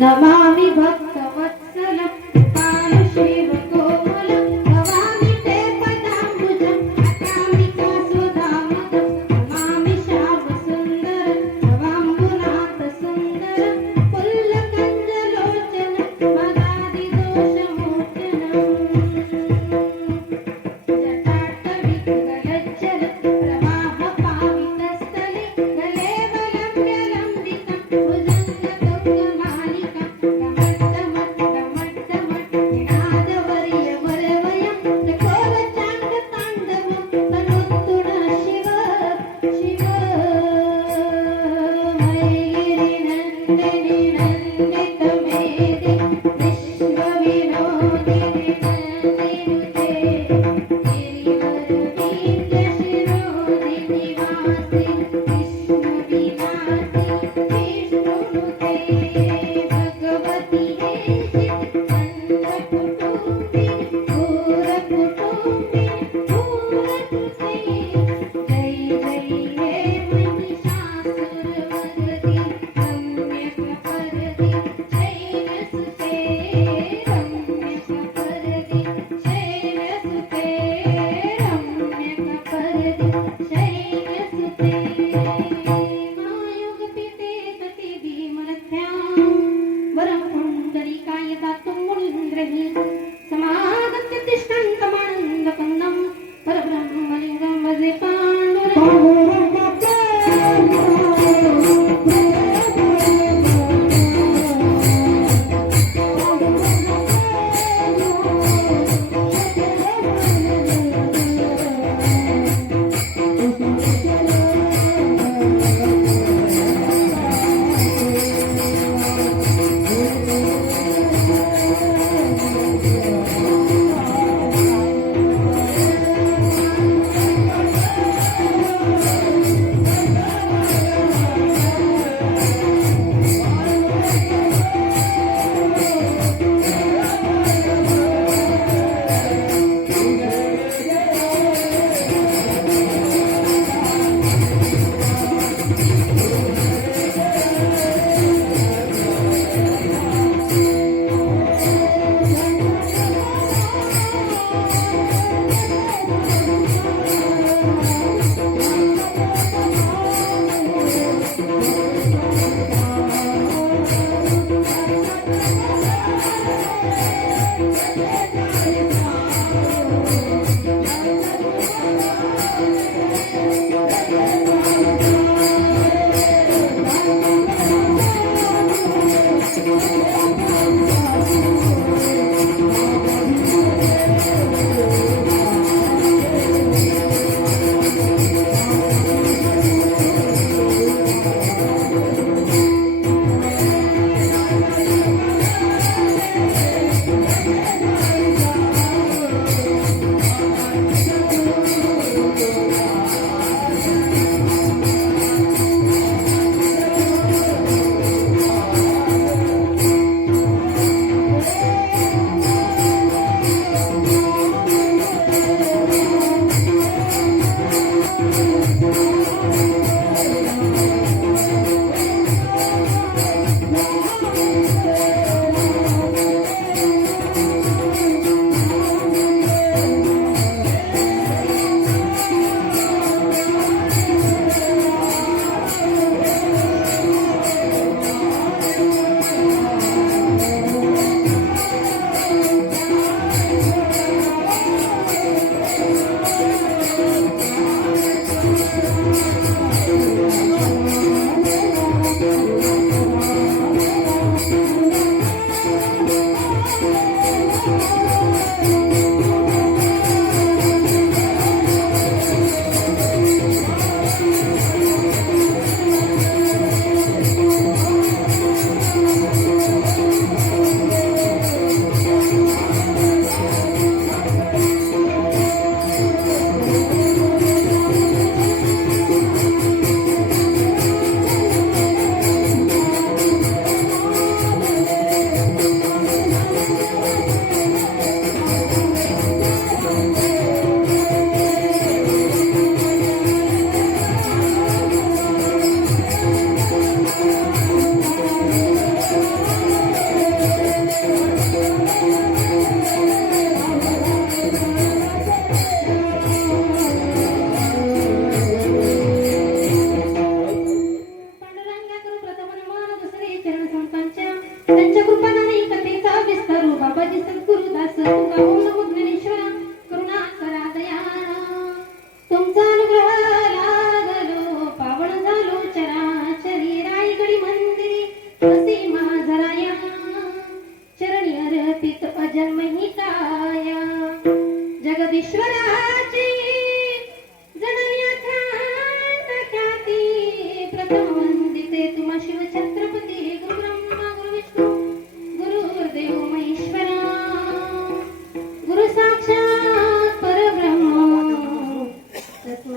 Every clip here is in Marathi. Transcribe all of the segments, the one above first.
नमामि भक्तवत्सलं कालशीवकोमलं भवामि ते पदाम्बुजं पठामि कास्वधामदं नमामि श्यामसुन्दरं भवाम्बुनाथसुन्दरं पुल्लकञ्जलोचनं मदादिदोषमोचनम् प्रवाहपावितस्थले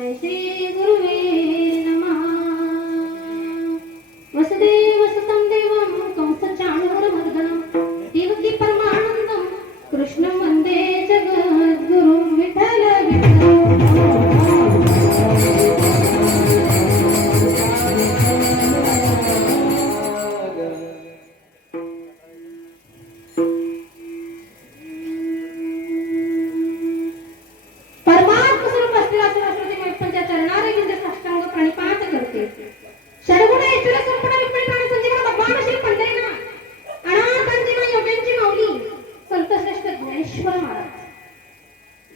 तस्मै श्री गुरुवे नमः. वसुदेवसुतं देवं कंसचाणूरमर्दनं देवकी परमानन्दं कृष्णं वन्दे जगद्गुरुं. विठ्ठल परमात्मा स्वरूप असलेला सरस्वती मैत्रीच्या चरणारे विंद साष्टांग प्रणिपात करते. षडगुण ऐश्वर्य संपन्न रुक्मिणी प्राण संजीवना भगवान श्री पंढरीनाथ अनाथांची योग्यांची माऊली संत श्रेष्ठ ज्ञानेश्वर महाराज,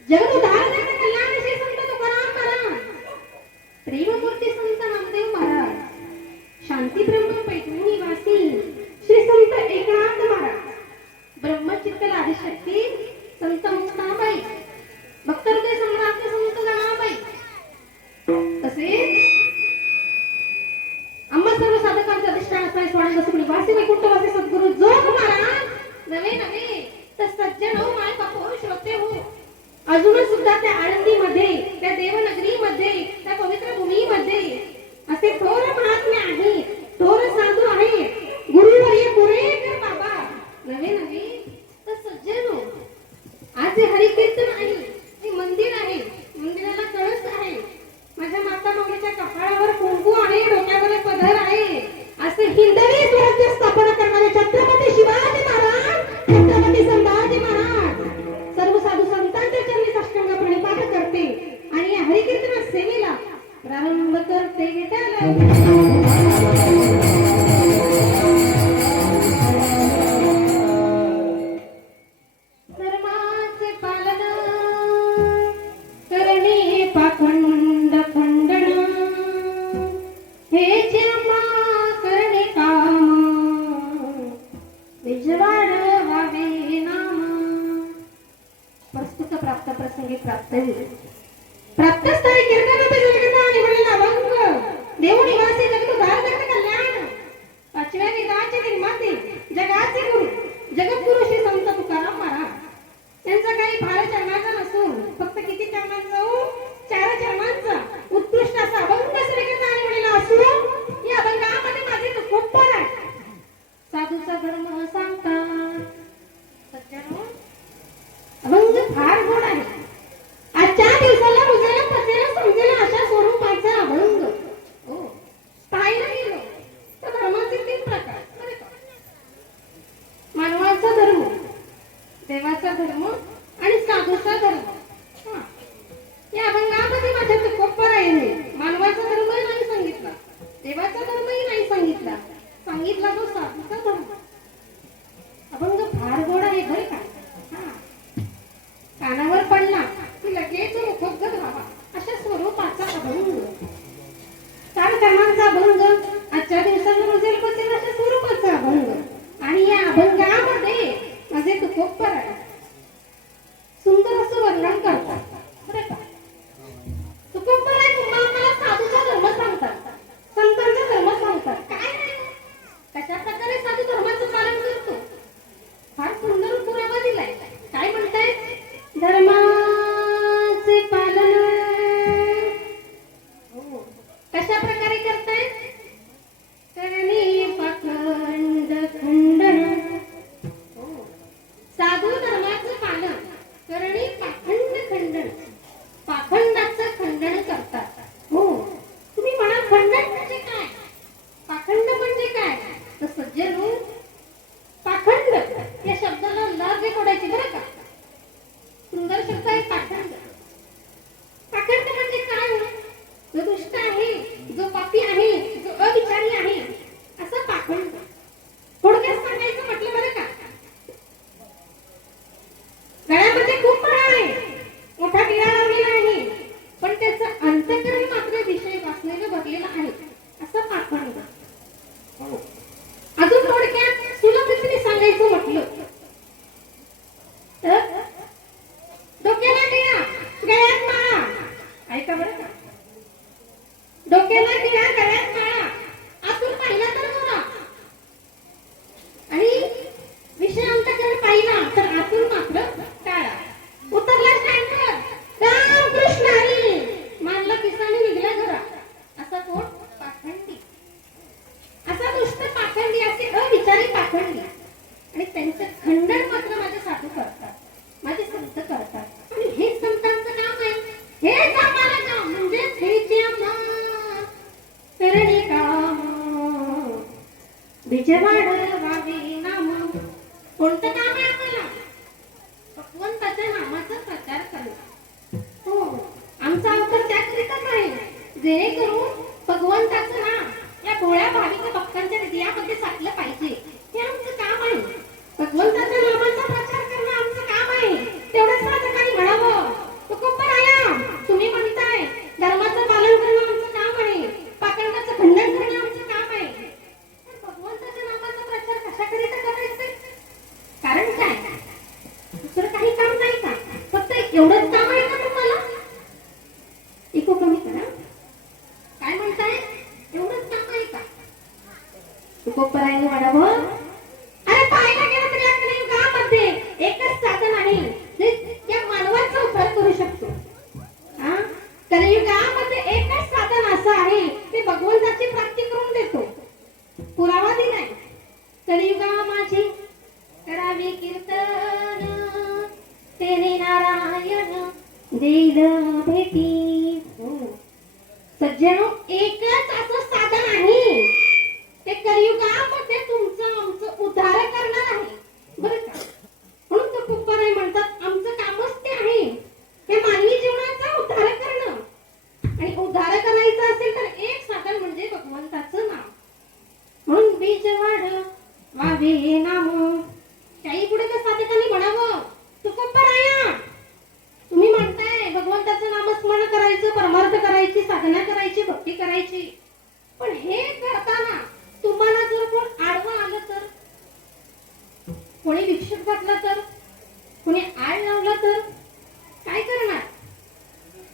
जगत उद्धारक कल्याण श्री संत तुकाराम महाराज, प्रेममूर्ती संत नामदेव महाराज, शांती ब्रह्म पैठणी निवासी श्री संत एकनाथ महाराज, ब्रह्मचित्त आदिशक्ती संत मुक्ताबाई, भक्तहृदय सम्राट संत गणाबाई, तसेच आम्हा सर्व साधकांचा अधिष्ठान असणारे स्वानंद निवासी वैकुंठवासी सद्गुरु जोग महाराज नवे नवे तर सज्जन हो माय बापू श्रोते हो. अजून सुद्धा त्या आळंदीमध्ये, त्या देवनगरीमध्ये, त्या पवित्र भूमीमध्ये असे थोर महात्मे आहे, थोर साधू आहे, गुरुवर्य कुरेकर बाबा नवे नवे तर सज्जन हो. आज हे हरिकीर्तन आहे, हे मंदिर आहे, मंदिराला कळस आहे, माझ्या माता माऊलीच्या कपाळावर कुंकू आहे, डोक्यावर पदर आहे, असे हिंदवी स्वराज्य स्थापना करणारे छत्रपती शिवाजी महाराज, छत्रपती संभाजी महाराज सर्व साधू संतांच्या चरणी साष्टांग प्रणिपात करते आणि या हरिकीर्तन सेवेला प्रारंभ करते. धर्माचे पालन करणे पाखंड खंडन हे जेव्हा करणे काम विजवाड व्हावे नाम. प्रस्तुत प्राप्त प्रसंगी प्राप्त स्थळी कीर्तन निवडलेला अभंग देव निवासी जगत उद्धारक कल्याण पाचव्या वेदाचे निर्माते जगाचे गुरु जगद्गुरु श्री संत तुकाराम महाराज यांचा काही फार चरणाचा नसून फक्त किती चरणांचा हो, 4 चरणांचा उत्कृष्ट असा अभंग श्रीकीर्तन निवडलेला असून या अभंगामध्ये माझे खूप फळ आहे. साधूचा धर्म सांगतात सज्जनो, अभंग फार गोड आहे. आजच्या दिवसाला रुजेला पचेला समजेला अशा स्वरूपाचा अभंग हो. पाहायला गेलो तर धर्माचे 3 प्रकार बरे का. मानवाचा धर्म, देवाचा धर्म आणि साधूचा धर्म. या अभंगामध्ये माझ्या तुकोपर आहे. मानवाचा धर्मही नाही सांगितला, देवाचा धर्मही नाही सांगितला, सांगितला तो साधूचा धर्म. अभंग फार गोड आहे बरे का. कानावर पडला की लगेच मुखोद्गत व्हावा अशा स्वरूपाचा अभंग. 4 चरणांचा अभंग, आजच्या दिवसाला रुजेल पचेल अशा स्वरूपाचा अभंग. आणि या अभंगामध्ये माझे तुकोपर आहे. सुंदर असं वर्णन करतात बरं का. तुकोपर आहे तुम्हाला साधूचा धर्म सांगतात, संतांचा धर्म सांगतात. काय कशा प्रकारे साधू धर्माचं पालन करतो फार सुंदर पुरावा दिलाय. काय म्हणतायत, धर्माचे पालन कशा प्रकारे करतायत, करणे पाखंड खंडन. साधू धर्माचं पालन करणे पाखंड खंडन, पाखंडाचं खंडन करतात. हो, तुम्ही म्हणाल खंडन म्हणजे काय, पाखंड म्हणजे काय, तर सज्जनो पाखंड या शब्दाला लाभ कोडायची बरं का. सुंदर शब्द आहे पाखंड. पाखंड म्हणजे काय, जो दुष्ट आहे, जो पापी आहे, जो अविचारी आहे असं पाखंड. थोडक्यात सांगायचं म्हटलं बरं का, गळ्यामध्ये खूप माळ आहे, मोठा टिळा लावलेला आहे, पण त्याचं अंतःकरण मात्र विषय वासनेने भरलेला आहे असं पाखंड. अजून थोडक्यात सुलभ रीतीने सांगायचं म्हटलं तर डोक्याला टिळा, गळ्यात माळा. ऐका बरं का, डोक्याला टिळा, गळ्यात माळा, आतून पाहिला तर बरा आणि विषय अंतःकरण पाहिला तर आतून मात्र टाळा. उतरला स्टँडवर राम कृष्ण हरी, मानलं किसन बीजवाड व्हावे नाम. कोणतं काम आहे आपल्याला? भगवंताच्या नामाचा प्रचार करणं. हो, आमचा अवतार त्याकरिताच आहे, जेणेकरून भगवंताचं नाम या भोळ्या भाविक भक्तांच्या हृदयामध्ये साठलं पाहिजे. हे आमचं काम आहे. भगवंताच्या नामाचा प्रचार करणं आमचं काम आहे. तेवढंच साधकांनी म्हणावं, तुकोबराया तुम्ही म्हणताय धर्माचं पालन करणं आमचं काम आहे, पाखंडाचं खंडन करणं आमचं काम आहे. पण भगवंताच्या नामाचा प्रचार कशाकरिता करायचा? कारण काय? दुसरं काही काम नाही का? फक्त एवढंच काम आहे का तुम्हाला? इको कमी करा. काय म्हणताय? एवढंच काम आहे का? तुकोबरायाने म्हणावं, अरे पाहायला गेलं तर या कलियुगामध्ये एकच साधन आहे जे त्या मानवाचा उद्धार करू शकतो. कलियुगामध्ये एकच साधन असं आहे ते भगवंताची प्राप्ती करून देतो. पुरावा दिलाय. कलियुगा माझी करावी कीर्तन, तेने नारायण देईल भेटी. सज्जनो, एकच असं साधन आहे ते कलियुगामध्ये तुमचं आमचं उद्धार करणार आहे, बरं का? म्हणून तुकोबराय म्हणतात आमचं कामच ते आहे, हे मानवी जीवनाचा उद्धार करणं. आणि उद्धार करायचं असेल तर एक साधन म्हणजे भगवंताचं नाम. म्हणून बीजवाड व्हावे नाम. काही पुढे त्या साधकांनी म्हणावं, तुकोबराया तुम्ही म्हणताय भगवंताचं नामस्मरण करायचं, परमार्थ करायची, साधना करायची, भक्ती करायची. पण हे करताना तुम्हाला जर कोण आडवं आलं तर, कोणी भिक्षुक घातला तर, कोणी आळ लावला तर काय करणार?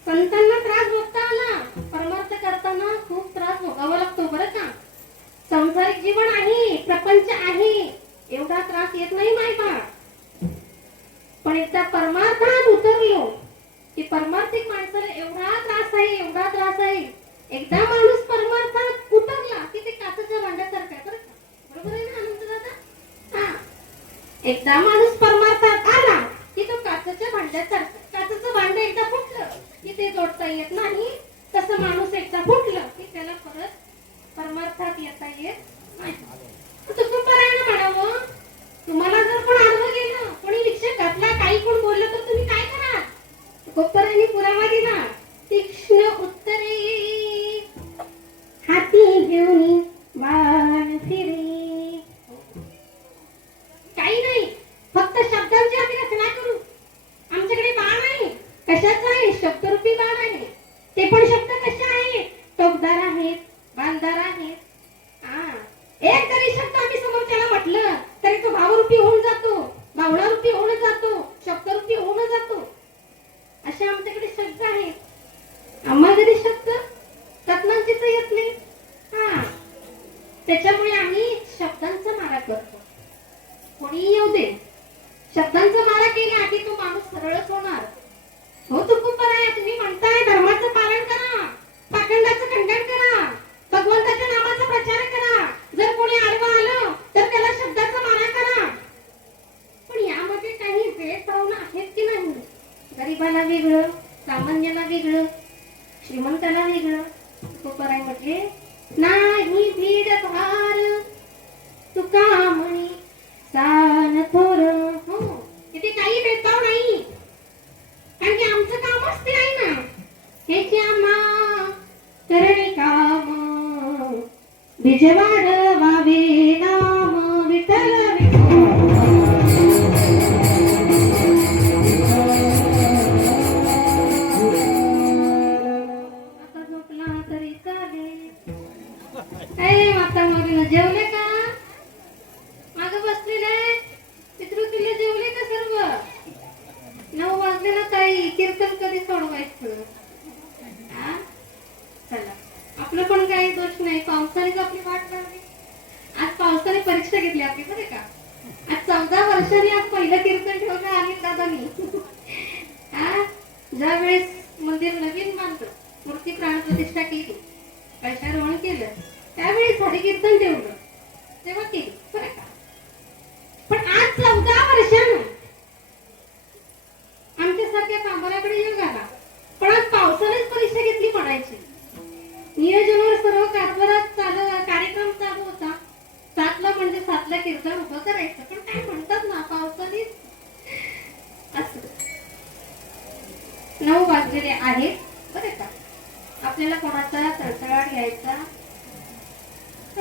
संतांना त्रास भोगता आला, परमार्थ करताना खूप त्रास भोगावा लागतो, बरं का? संसारिक जीवन आहे, प्रपंच आहे, एवढा त्रास येत नाही मायबा. पण एकदा परमार्थात उतरलो की परमार्थिक माणसाला एवढा त्रास आहे, एवढा त्रास आहे. एकदा माणूस परमार्थात उतरला की ते काचेच्या भांड्यासारखं आहे, बरं का? बरोबर आहे ना अनंत दादा? एकदा माणूस परमार्थात आला की तो काचेच्या भांड्यासारखं. काचेचं भांड एकदा फुटलं की ते जोडता येत नाही. तसं माणूस एकदा फुटलं की त्याला परत परमार्थात येता येत नाही. तुकोबरायाने म्हणावं, तुम्हाला जर कोण आडवं गेलं, कोणी भिक्षक घातला, काही कोण बोललं तर तुम्ही काय कराल? तुकोबरायाने पुरावा दिला. तीक्ष्ण उत्तरे हाती घेऊन बाण फिरे. काही नाही, फक्त शब्दांची आम्ही रचना करू. आमच्याकडे बाण आहे. कशाचा आहे? शब्दरूपी बाण आहे. ते पण शब्द कसे आहेत? टोकदार आहेत, बाणदार आहेत. एक जरी शब्द आम्ही समोरच्याला म्हटलं तरी तो भावरूपी होऊन जातो, भावनारूपी होऊन जातो, शब्दरूपी होऊन जातो. असे आमच्याकडे शब्द आहेत. आम्हाला जरी शब्द रत्नांचीच येत नाही, त्याच्यामुळे आम्ही शब्दांचा मारा करतो. कोणी येऊ दे, शब्दांचा मारा केला की तो माणूस सरळच होणार. हो तुकोबराया, तुम्ही म्हणताय धर्माचं पालन करा, पाखंडाचं खंडन करा, भगवंताच्या नामाचा प्रचार करा. जर कोणी आडवं आलं तर त्याला शब्दाचा मारा करा. पण यामध्ये काही भेदभाव आहेत की नाही? गरीबाला वेगळं, सामान्याला वेगळं, श्रीमंताला वेगळं. तुकोबराय म्हटले नाही भीड भार, तुका म्हणी सान थोर. हो, इथे काही भेदभाव नाही, कारण की आमचं कामच ते आहे ना. हे जे आम्हा करणे काम, बीजवाड व्हावे नाम विठ्ठल. आता झोपला तरी चालेल. माता मग जेवले का? मागं बसलेले पितृतुल्य जेवले का सर्व? 9 वाजले ना ताई, कीर्तन कधी सोडवायचं? चला, आपलं पण काही दोष नाही. पावसाळीच आपली वाट लागली. आज पावसाने परीक्षा घेतली आपली, बरं का? आज 14 वर्षांनी आज पहिलं कीर्तन ठेवलं आणि दादानी. ज्या वेळेस मंदिर नवीन बांधलं, मूर्ती प्राणप्रतिष्ठा केली, कळशारोहण केलं, त्यावेळेस हरिकीर्तन ठेवलं, तेव्हा केली, बरं का? पण आज 14 वर्षांनी आमच्यासारख्या कामगाराकडे योग आला. पण आज पावसानेच परीक्षा घेतली म्हणायची. नियोजनावर सर्व कारभारात कार्यक्रम चालू होता. 7 ला आपल्याला कोणाचा तळतळाट घ्यायचा?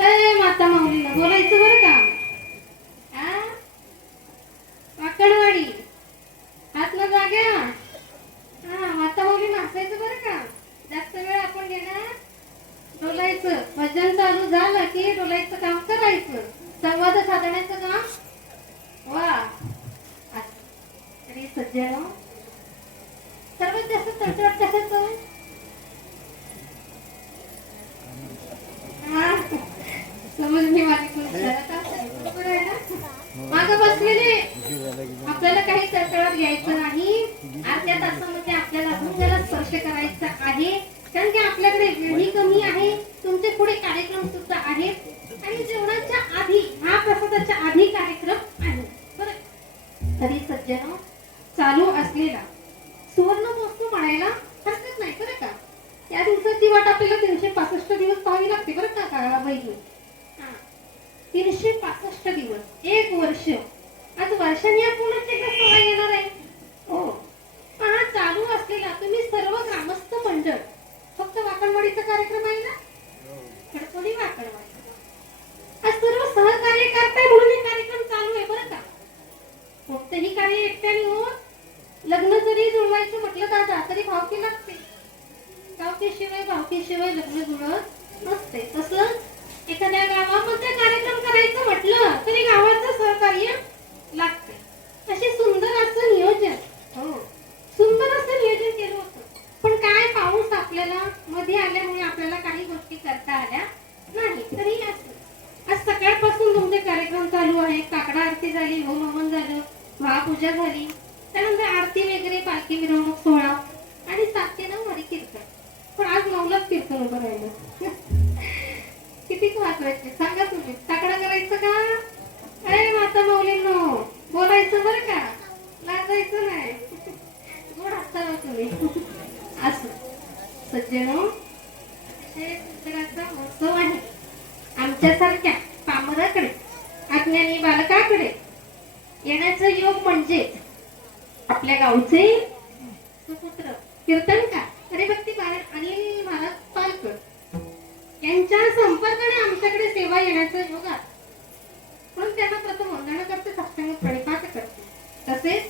ए माता माऊलीला बोलायचं बरं का? आ? वाकणवाडी हातला जाग्या. हा, माता माऊली नाचायचं बरं का? जास्त वेळ आपण घेणार डोलायचं. भजन चालू झालं की डोलायचं काम करायचं. संवाद साधण्याचं काम. वा, अरे सज्जन, सर्वात जास्त तळतळाट कशाचं? समजली माझी माग बसलेले आपल्याला काही तळतळाट घ्यायचं नाही. अर्ध्या तासामध्ये आपल्याला अभंगाला स्पर्श करायचा आहे. कारण की आपल्याकडे वेळही कमी आहे. तुमचे पुढे कार्यक्रम सुद्धा आहेत आणि जेवणाच्या आधी महाप्रसादाच्या आधी कार्यक्रम आहे. बरं, तरी सज्जन, चालू असलेला सुवर्ण महोत्सव म्हणायला हरकत नाही बरं का? या दिवसाची वाट आपल्याला 365 दिवस पाहावी लागते बरं का काळा बहिणी. 365 दिवस, 1 वर्ष. आज वर्षांनी आपणच एकदा सोहळा येणार आहे. हो, हा चालू असलेला तुम्ही सर्व ग्रामस्थ मंडळ, फक्त वाकणवाडीचा कार्यक्रम आहे ना? खडकोली वाकणवाडी, आज सर्व सहकार्य करताय म्हणून हे कार्यक्रम चालू आहे बरं का? कोणतेही कार्य एकट्याने होत. लग्न जरी जुळवायचं म्हटलं दादा तरी भावकी लागते. भावकीशिवाय लग्न जुळत नसते. तसंच एखाद्या गावामध्ये कार्यक्रम करायचं म्हटलं तरी गावाचं सहकार्य लागते. असे सुंदर असं नियोजन, हो सुंदर असं नियोजन केलं होतं. पण काय, पाऊस आपल्याला मध्ये आल्यामुळे आपल्याला काही गोष्टी करता आल्या नाही. तरी असं आज सकाळपासून तुमचे कार्यक्रम चालू आहे. काकडा आरती झाली, होम हवन झालं, महापूजा झाली, त्यानंतर आरती वगैरे, पालखी मिरवणूक सोहळा आणि 7 ते 9 हरी कीर्तन. पण आज 9लाच कीर्तन उभं राहिलं. किती वाजवायचे सांगा तुम्ही? ताकडा करायचं का? अरे माता माऊलींनो, बोलायचं बरं का? लाजायचं नाही. गोड हसता तुम्ही. असं सज्जनो, हे सुंदराचा महोत्सव आहे. आमच्यासारख्या पामराकडे, अज्ञानी बालकाकडे येण्याचा योग म्हणजे आपल्या गावचे सुपुत्र कीर्तनकार हरिभक्ती पारायण अनिल महाराज पालकर यांच्या संपर्काने आमच्याकडे सेवा येण्याचा योग आहे. म्हणून त्यांना प्रथम वंदना करते, साष्टांग प्रणिपात करते. तसेच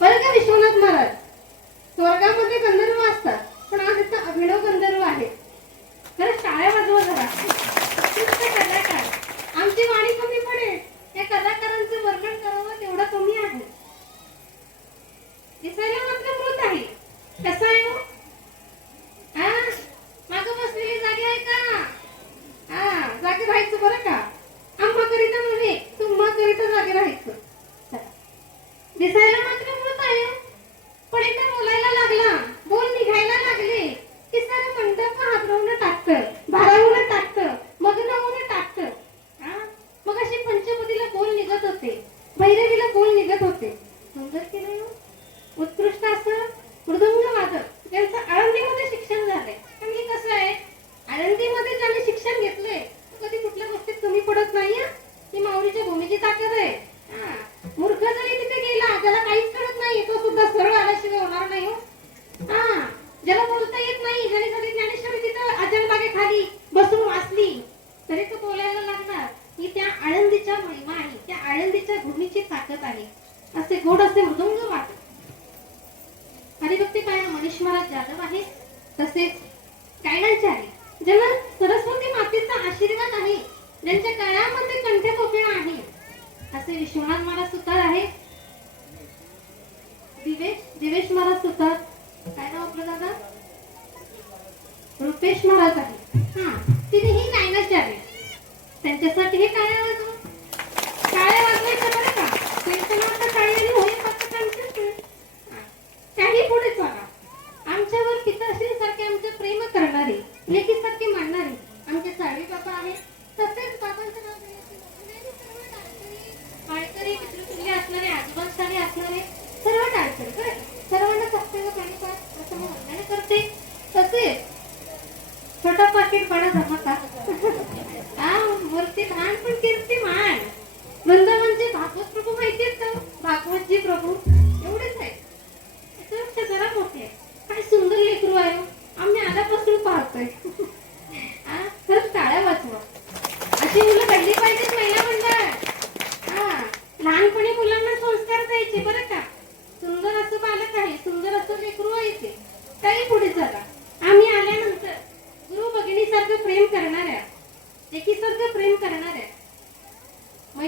वर्ग विश्वनाथ महाराज स्वर्गामध्ये गंधर्व असतात, पण आज इथं अभिनव गंधर्व आहे. जरा टाळ्या वाजवा जरा. कलाकार, आमची वाणी कमी पडेल. या कलाकारांचं वर्णन करावं तेवढं कमी आहे. दिसायला मात्र मृत आहे. कसं आहे हो? माग बसलेली जागी आहे का? जागी राहायचं बरं का? आम्हा करिता नव्हे, तुम्हा करिता जागी राहायचं. दिसायला मात्र मृत आहे, पण एकदा बोलायला लागला, बोल निघायला लागले की सारं मंडप हातरवून टाकतं, भारावून टाकतं, मग्न होऊन टाकतं. मग अशी पंचपदीला बोल निघत होते, भैरवीला बोल निघत होते. सुंदर केलं हो. उत्कृष्ट असं मृदंग वादक त्यांचं आळंदीमध्ये शिक्षण झालंय. कारण की कसं आहे, आळंदीमध्ये ज्याने शिक्षण घेतलंय कधी कुठल्या गोष्टीत कमी पडत नाही. ती माऊलीच्या भूमीची ताकद आहे. मूर्ख जरी तिथे गेला, ज्याला काहीच कळत नाही, तो सुद्धा सरळ आल्याशिवाय होणार नाही हो. ज्याला बोलता येत नाही, ज्याने कधी ज्ञानेश्वरी तिथं अजंताखाली बसून वाचली तरी तो बोलायला लागणार. ही त्या आळंदीच्या महिमा आहे, त्या आळंदीच्या भूमीची ताकद आहे. असे गोड असे मृदुंग वादक हरिभक्ती पारायण मनीष महाराज जाधव आहे. तसेच गायनाचे आहे, ज्यांना सरस्वती मातेचा आशीर्वाद आहे, ज्यांच्या काळामध्ये कंठ कोकिळा आहे, असे विश्वनाथ महाराज सुतार आहे. दिवेश महाराज सुतार, काय नाव आपलं दादा? रुपेश महाराज आहे. तिनेही गायनाचे आहे. त्यांच्यासाठी हे काय वाजव, टाळ्या वाजवायच्या बरं का? कीर्तनाचा टाळी आणि होईल पथकांचे काही पुढे चला. आमच्यावर पिताश्रीसारखे आमचे प्रेम करणारे, लेकीसारखे मानणारे आमचे साळवी बाबा आहेत. तसेच बाबांचं नाव टाळकरी, पितृतुल्य असणारे, आजोबांस्थानी असणारे सर्व टाळकरी. सर्वांना सत्य प्रणिपात असं मी वंदन करते. तसेच छोटा पाकिट बडा धमाका, मूर्ती लहान पण कीर्तिमान. वृंदावनचे भागवत प्रभू माहिती आहेत का? भागवतजी प्रभू एवढेच आहे, जरा मोठे आहे. काय सुंदर लेकरू आहे. आम्ही आल्यापासून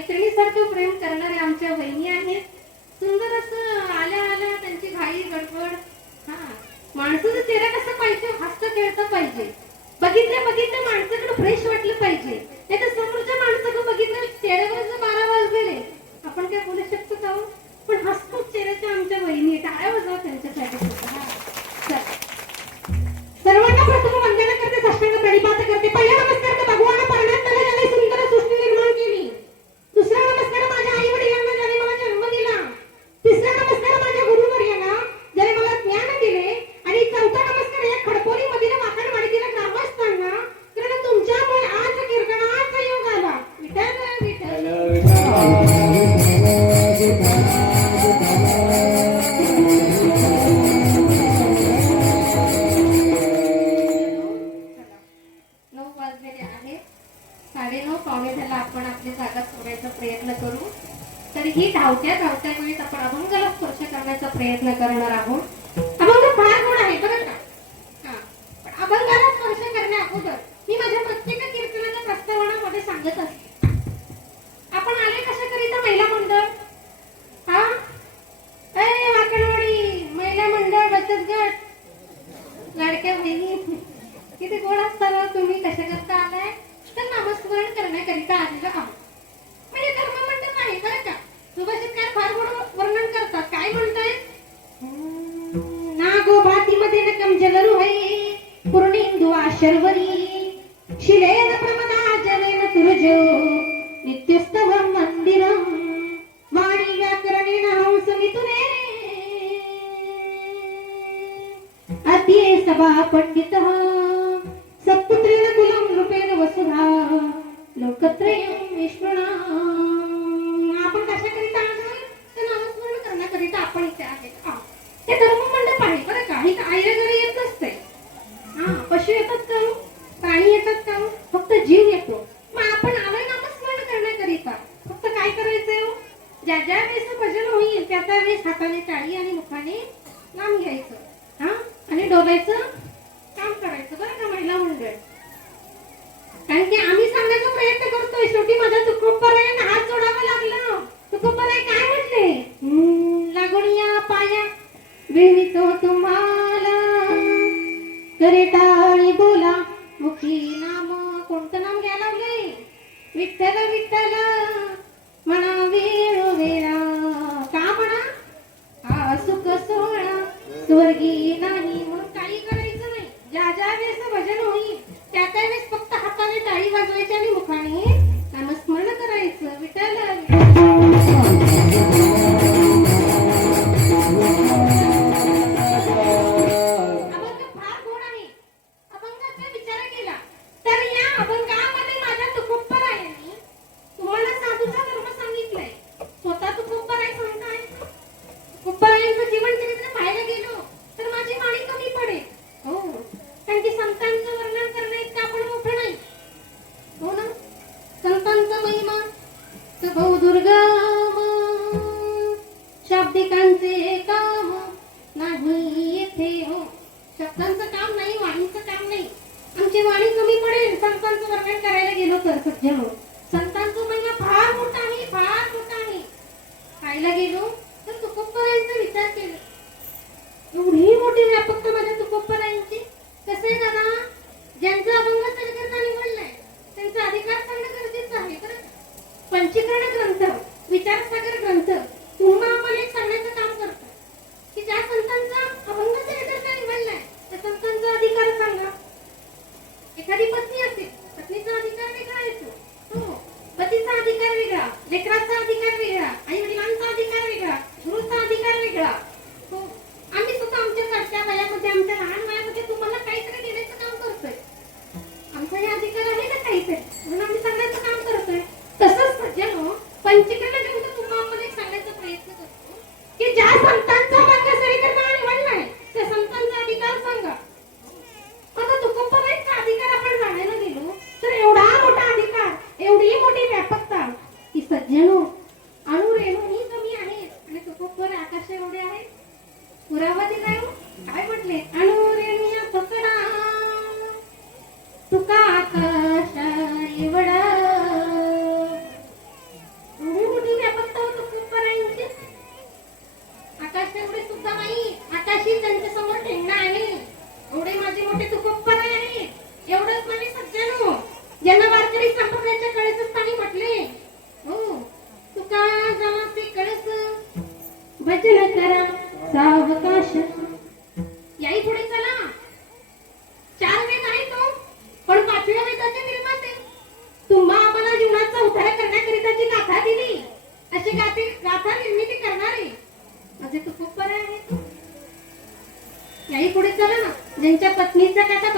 मैत्रिणीसारखं प्रेम करणाऱ्या आमच्या बहिणी आहेत. सुंदर असं आल्या आल्या त्यांची घाई गडबड. हा, माणसाचा चेहरा कसा पाहिजे, हसत खेळता पाहिजे. बघितल्या बघितल्या माणसाकडे फ्रेश वाटलं पाहिजे. नाही तर समोरच्या माणसाकडे बघितलं चेहऱ्यावर जर 12 वाजले आपण काय बोलू शकतो का? पण हसतो चेहऱ्याच्या आमच्या बहिणी. टाळ्या वाजवा त्यांच्यासाठी. सर्वांना प्रथम वंदना करते, साष्टांग प्रणिपात करते. पहिला नमस्कार तर भगवान परमात्म्याला ज्याने सुंदर सृष्टी निर्माण केली. दुसरा नमस्कार माझ्या आई वडिलांना ज्याने मला जन्म दिला. तिसरा नमस्कार माझ्या गुरुवर्यांना ज्याने मला ज्ञान दिले. आणि चौथा नमस्कार या खडपोली मधील वाकड वाडीतील ग्रामस्थांना, कारण तुमच्यामुळे आज कीर्तनाचा योग आला. विठ्ठल विठ्ठल. आपण आपली जागा सोडायचा प्रयत्न करू. तर ही धावत्या धावत्या वेळेत आपण अभंगाला स्पर्श करण्याचा प्रयत्न करणार आहोत. अभंग फार गोड आहे बरं का. पण अभंगाला स्पर्श करण्या अगोदर मी माझ्या प्रत्येक कीर्तनाच्या प्रस्तावनामध्ये सांगत असते, आपण आले कशाकरिता? महिला मंडळ. हा, वाकणवाडी महिला मंडळ बचत गट, लाडक्या बहिणी किती गोड असतात. तुम्ही कशाकरता आलाय? तर नामस्मरण करण्याकरिता आलेलो आहोत. म्हणजे धर्ममंडळ आहे बरं का. सुभाषितकार फार गोड वर्णन करतात. काय म्हणतायत? नागोबातीमध्ये नकम जलरू है पूर्णिंदू शर्वरी शिलेन प्रमदा जलेन तुरजो नित्युस्तव मंदिरम वाणी व्याकरणेन हंस मिथुने अद्ये सभा पंडितः सत्पुत्रेण कुलं रूपेण वसुधा लोकत्रयं विष्णुना. आपण कशाकरिता आलोय? तर नामस्मरण करण्याकरिता आपण इथे आलेलो आहोत. हे धर्ममंडप आहे बरं का. ही आयऱ्या घरी येत नसते. हा, पशु येतात का? प्राणी येतात का? फक्त जीव येतो. मग आपण आलोय नामस्मरण करण्याकरिता. फक्त काय करायचंय? ज्या ज्या वेळेस भजन होईल त्या त्या वेळेस हाताने टाळी आणि मुखाने नाम घ्यायचं. हा, आणि डोलायचं काम करायचं बरं का महिला मंडळ. कारण की आम्ही सांगण्याचा प्रयत्न करतोय. शेवटी माझ्या तुकोबरायांना हात जोडावा लागला. तुकोबराय काय म्हटले? लागोनिया पाया विणितो तुम्हाला करे टाळी बोला मुखी नाम. कोणतं नाम घ्यायला लागले? विठ्ठल विठ्ठल म्हणा वेळोवेळा. का म्हणा? हा सुख सोहळा स्वर्गी नाही. म्हणून काही करायचं नाही. ज्या ज्या वेळेस भजन होईल त्या त्या वेळेस फक्त हाताने टाळी वाजवायची आणि मुखाने नामस्मरण करायचं. विठ्ठल अभंग फार गोड आहे. अभंगाचा विचार केला तर या अभंगामध्ये माझ्या तुकोबरायांनी तुम्हाला साधूचा धर्म सांगितलाय. स्वतः तुकोबराय सांगताय. तुकोबरायांचं जीवन चरित्र पाहायला गेलो तर माझी वाणी कमी पडेल. हो, कारण की संतांचं वर्णन करणे इतकं आपण मोठं नाही. हो ना. संतांचा महिमा तर बहुदुर्गम, शाब्दिकांचे काम नाही येथे. हो, शब्दांचं काम नाही, वाणीचं काम नाही. आमची वाणी कमी पडेल संतांचं वर्णन करायला गेलो तर. सज्जन हो, संतांचा महिमा फार मोठा आहे, फार मोठा आहे. पाहायला गेलो तर तुकोबरायांचा विचार केला. एवढी मोठी व्यापकता माझ्या तुकोबरायांची. कसे दादा, ज्यांचा अभंग सलकरता निवडलाय त्यांचा अधिकार सांगणं गरजेचं आहे बरं. पंचीकरण ग्रंथ, विचारसागर ग्रंथ तुम्हाला आम्हाला एक सांगण्याचं काम करतो की ज्या संतांचा अभंग सलकरता निवडलाय त्या संतांचा अधिकार सांगा. एखादी पत्नी असेल, पत्नीचा अधिकार वेगळा येतो. हो, पतीचा अधिकार वेगळा, लेकराचा अधिकार वेगळा, आई वडिलांचा अधिकार वेगळा, गुरुचा अधिकार वेगळा. हो, आम्ही सुद्धा आमच्या सारख्या वयामध्ये, आमच्या लहान वयामध्ये तुम्हाला काहीतरी देण्याचं काम करतोय. आमचा हे अधिकार आहे ना काहीतरी, म्हणून आम्ही सांगण्याचं काम करतोय. तसंच सज्जन हो, पंचीकरण ग्रंथ तुम्हाला एक सांगण्याचा प्रयत्न करतो की ज्या संतांचा अभंग सलकरता निवडलाय त्या संतांचा अधिकार सांगा. आता तुकोबरायांचा अधिकार आपण जाणायला गेलो तर एवढा मोठा अधिकार, एवढी मोठी व्यापकता की सज्जन हो, अणुरेणूही कमी आहेत आणि तुकोबर आकाश एवढे आहेत. पुरावा दिलाय. काय म्हटले? अणुरेणू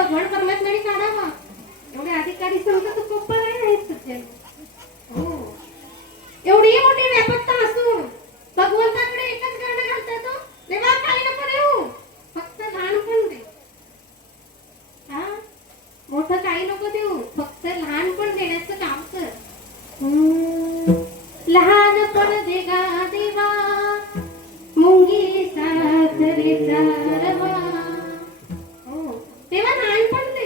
भगवान परमात्म्याने काढावा एवढे अधिकारी संत तुकोबराय आहेत सज्जन. हो, एवढी मोठी व्यापकता असून भगवंताकडे एकच गाणं घालतात हो, देवा काही नको देऊ, फक्त लहानपण दे. हा, मोठं काही नको देऊ, फक्त लहानपण देण्याचं काम कर. लहानपण दे गा देवा, मुंगी साखरेचा रवा. हो, तेव्हा लहानपण दे.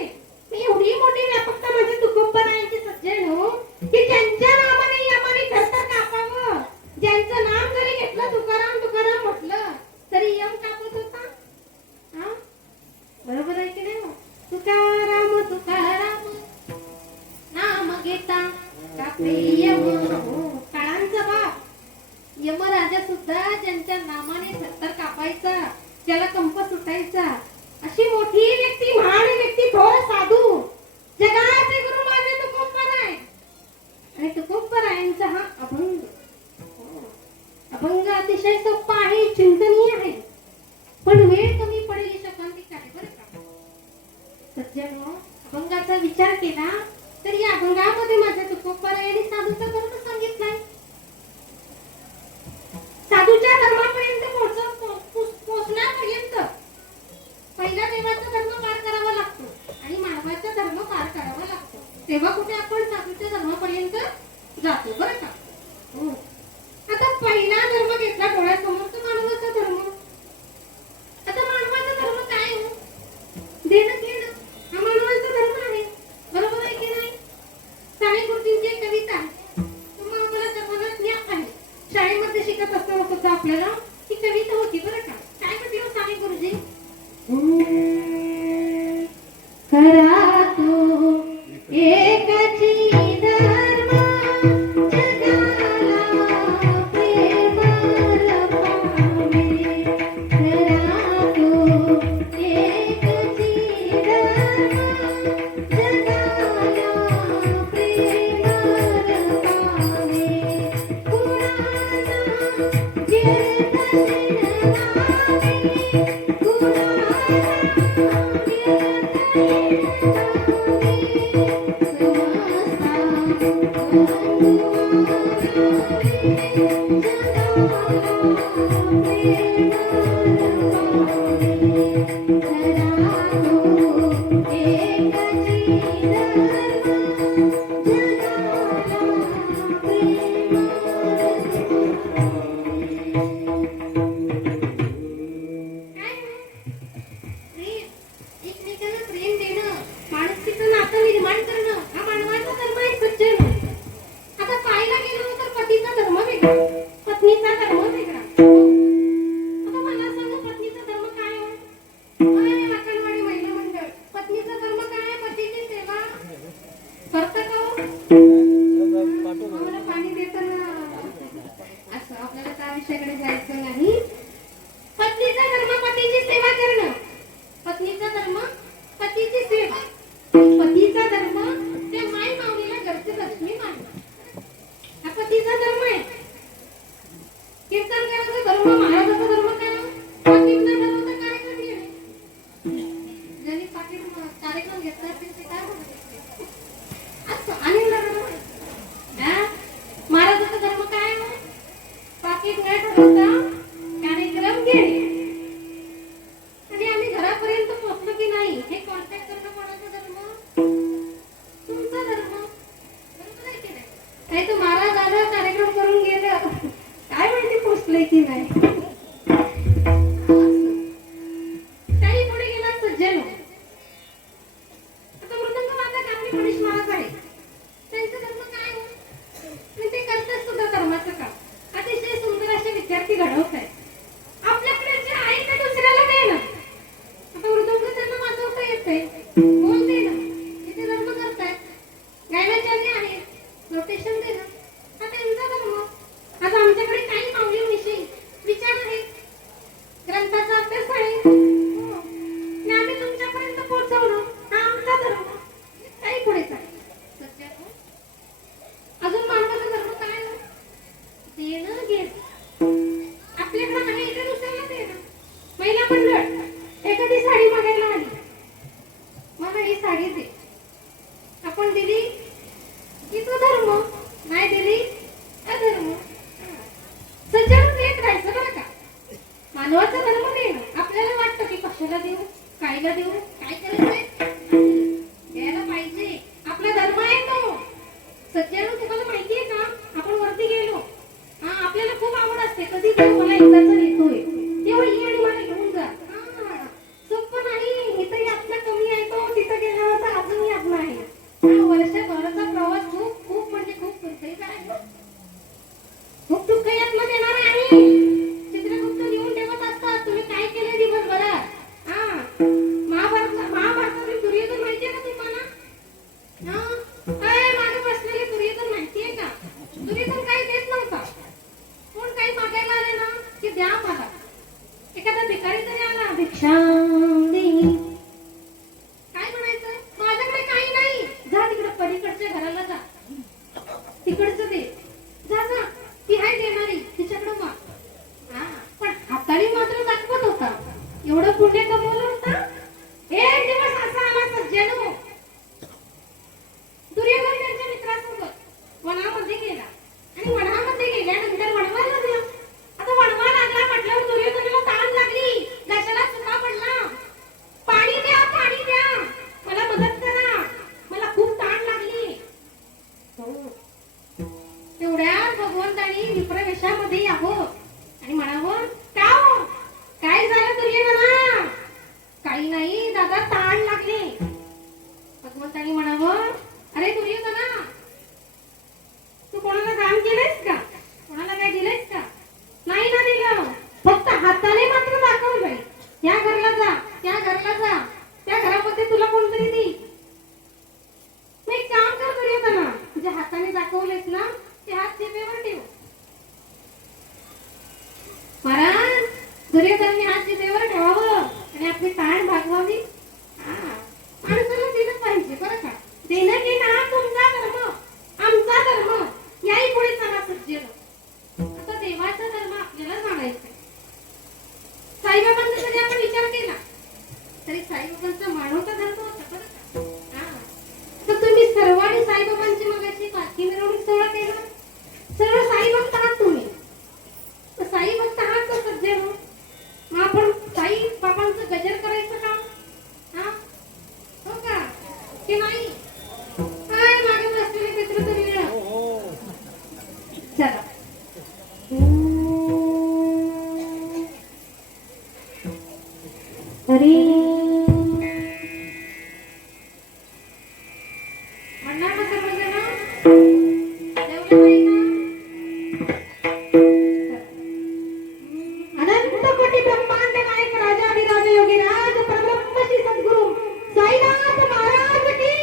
मी एवढी मोठी व्यापकता माझी तुकोबरायांची सज्जन हो, की ज्यांच्या नावाने यमाने घरतर कापावं, ज्यांचं नाम जरी घेतलं तुकाराम तुकाराम म्हटलं तरी यम कापत होता. हा, बरोबर आहे की नाही? तुकाराम तुकाराम नाम घेता कापे यम. काळांचा बाप यमराजा सुद्धा ज्यांच्या नामाने घरतर कापायचा, ज्याला कंप सुटायचा, अशी मोठी व्यक्ती, महान व्यक्ती, थोर साधू, जगाचे गुरु माझे तुकोबराय. आणि तुकोबरायांचा हा अभंग, अभंग अतिशय सोपा आहे, चिंतनीय आहे, पण वेळ कमी पडेल शकांतिक आहे बरं का सज्जनो. अभंगाचा विचार केला तर या अभंगामध्ये माझ्या तुकोबरायांनी साधूचा धर्म सांगितलाय. साधूच्या धर्मापर्यंत पोहोचण्यापर्यंत पहिला देवाचा धर्म पार करावा लागतो आणि मानवाचा धर्म पार करावा लागतो, तेव्हा कुठे आपण साधूच्या धर्मापर्यंत जातो बरं का. हो, आता पहिला धर्म घेतला डोळ्यासमोर तो मानवाचा धर्म. आता मानवाचा धर्म काय हो? देणं घेणं हा मानवाचा धर्म आहे, बरोबर आहे की नाही? साने गुरुजींची एक कविता तुम्हाला मला सर्वांना ज्ञात आहे, शाळेमध्ये शिकत असताना सुद्धा आपल्याला ही कविता होती बरं का. काय म्हटली हो साने गुरुजी? करा तू एकाची धर्म, जगाला प्रेमाला पावे. करा तू एकाची धर्म, जगाला प्रेमाला पावे. कुणाला व्यर्थ शिरणावे, ही साडी दे. आपण दिली की तो धर्म, नाही दिली अधर्म. सज्जन देत राहायचं बरं का. मानवाचा धर्म देणं. आपल्याला वाटतं की कशाला देऊ, कायला देऊ, काय करायचंय, द्यायला पाहिजे. आपला धर्म आहे तो. सज्जन तुम्हाला माहितीये का, आपण वरती गेलो, आपल्याला खूप आवड असते, कधी देव मला एकदाच येतोय तेव्हा ये आणि मला घेऊन जा. सोपं नाही. इथं यातनं कमी आहे तो, तिथं गेल्यावर तर अजूनही आपला आहे. वर्षभराचा प्रवास खूप खूप म्हणजे खूप करतोय. काय खूप दुःख यातनं देणार आहे. चित्रगुप्त लिहून ठेवत असतात तुम्ही काय केलं दिवसभरात. महाभारतातील दुर्योधन माहितीये का तुम्हाला. काय मागे बसलेले दुर्योधन माहितीये का. दुर्योधन काही देत नव्हता. कोण काही मागायला आले ना की द्या मला. एखादा भिकारी तरी आला, भिक्षा दे, काय म्हणायचं, माझ्याकडे काही नाही, जा तिकडे पलीकडच्या घराला जा, तिकडचं दे, जा जा, ती आहे देणारी, तिच्याकडे माग. पण हाताने मात्र दाखवत होता. एवढं पुण्य कमवलं होतं. एक दिवस असा आला सज्जनो, दुर्योधन त्यांच्या मित्रासोबत वनामध्ये गेला आणि वनामध्ये गेल्यानंतर वणवा लागला. आता वणवा लागला म्हटल्यावर दुर्योधनाला ताण लागली, घशाला चुका पडला. पाणी द्या, पाणी द्या, मला मदत करा, मला खूप ताण लागली. तेवढ्या भगवंतानी विप्रवेशामध्ये यावं आणि म्हणावं, का हो, काय झालं दुर्योधना. काही नाही दादा, ताण लागले. भगवंतानी म्हणावं, अरे दुर्योधना, तू कोणाला दान केलंयस का, कोणाला काय दिलंयस का. नाही ना दिलं, फक्त हाताने मात्र दाखवलंय. या घरला जा, त्या घरला जा, त्या घरामध्ये तुला कोणतरी देईल. मी एक काम कर दुर्योधना, तुझ्या हाताने दाखवलेस ना ते हात जिभेवर ठेव. महाराज, दुर्योधनाने हात जिभेवर ठेवावं आणि आपली ताण भागवावी. माणसाला दिलं पाहिजे बरं का. देणं घेणं हा तुमचा धर्म, आमचा धर्म. याही पुढे चला सज्जन. आता देवाचा धर्म आपल्याला सांगायचा. साईबाबांचा जरी आपण विचार केला तरी साईबाबांचा मानवता धर्म होता बरं का. तर तुम्ही सर्वांनी साईबाबांची मगाची पालखी मिरवणूक सोहळा केला. सर्व साई भक्त आहात तुम्ही. तर साई भक्त आहात तर सज्जन, मग आपण साई बाबांचं गजर करायचं का. हो का की नाही. काय मागे बसलेले मित्र तरी चला. अरे म्हणणार ना सर्वजण, जेवले नाही ना. अनंत कोटी ब्रह्मांड नायक राजा अधिराज योगीराज परब्रह्म श्री सद्गुरु साईनाथ महाराज की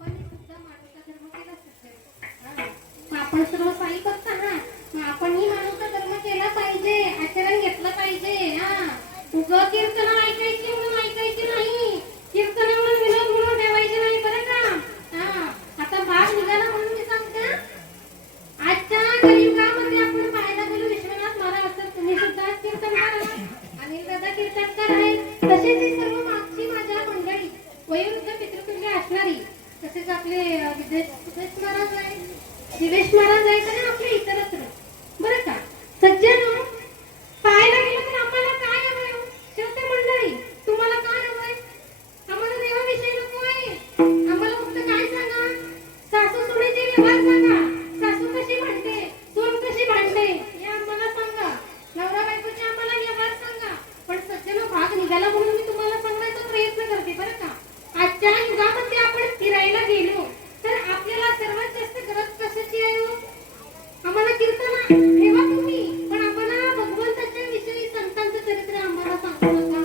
बापांनी सुद्धा मानवता धर्म केला सज्जन. मग आपण सर्व साई भक्त आहात, मग आपणही मानवता धर्म केला पाहिजे, आचरण घेतलं पाहिजे. उगं कीर्तन ऐकायची म्हणून ऐकायची नाही, कीर्तन म्हणून विनोद म्हणून ठेवायचे नाही बरं का. आता भाग निघाला म्हणून मी सांगते, आजच्या कलियुगामध्ये आपण पाहायला गेलो विश्वनाथ महाराज, तर तुम्ही सुद्धा कीर्तनकार आहात, अनिल दादा कीर्तनकार आहेत, तसेच ही सर्व मागची माझ्या मंडळी वयोवृद्ध पितृतुल्य असणारी, तसेच आपले सुदेश महाराज आहे, दिवेश महाराज आहेत आणि आपले इतरत्र बरं का. सज्जन पाहायला गेलं तर आम्हाला काय हवंय श्रोते मंडळी, तुम्हाला काय हवंय? आम्हाला देवाविषयी नको आहे, आम्हाला फक्त काय सांगा, सासू सुनेचे व्यवहार सांगा, सासू कशी म्हणते, सून कशी भांडते हे आम्हाला सांगा, नवरा बायकोचे आम्हाला व्यवहार सांगा. पण सज्जन भाग निघाला म्हणून मी तुम्हाला सांगण्याचा प्रयत्न करते बरं का. आजच्या युगामध्ये आपण फिरायला गेलो तर आपल्याला सर्वात जास्त गरज कशाची आहे? आम्हाला कीर्तन ठेवा तुम्ही, पण आम्हाला भगवंताच्या विषयी संतांचं चरित्र आम्हाला सांगू नका.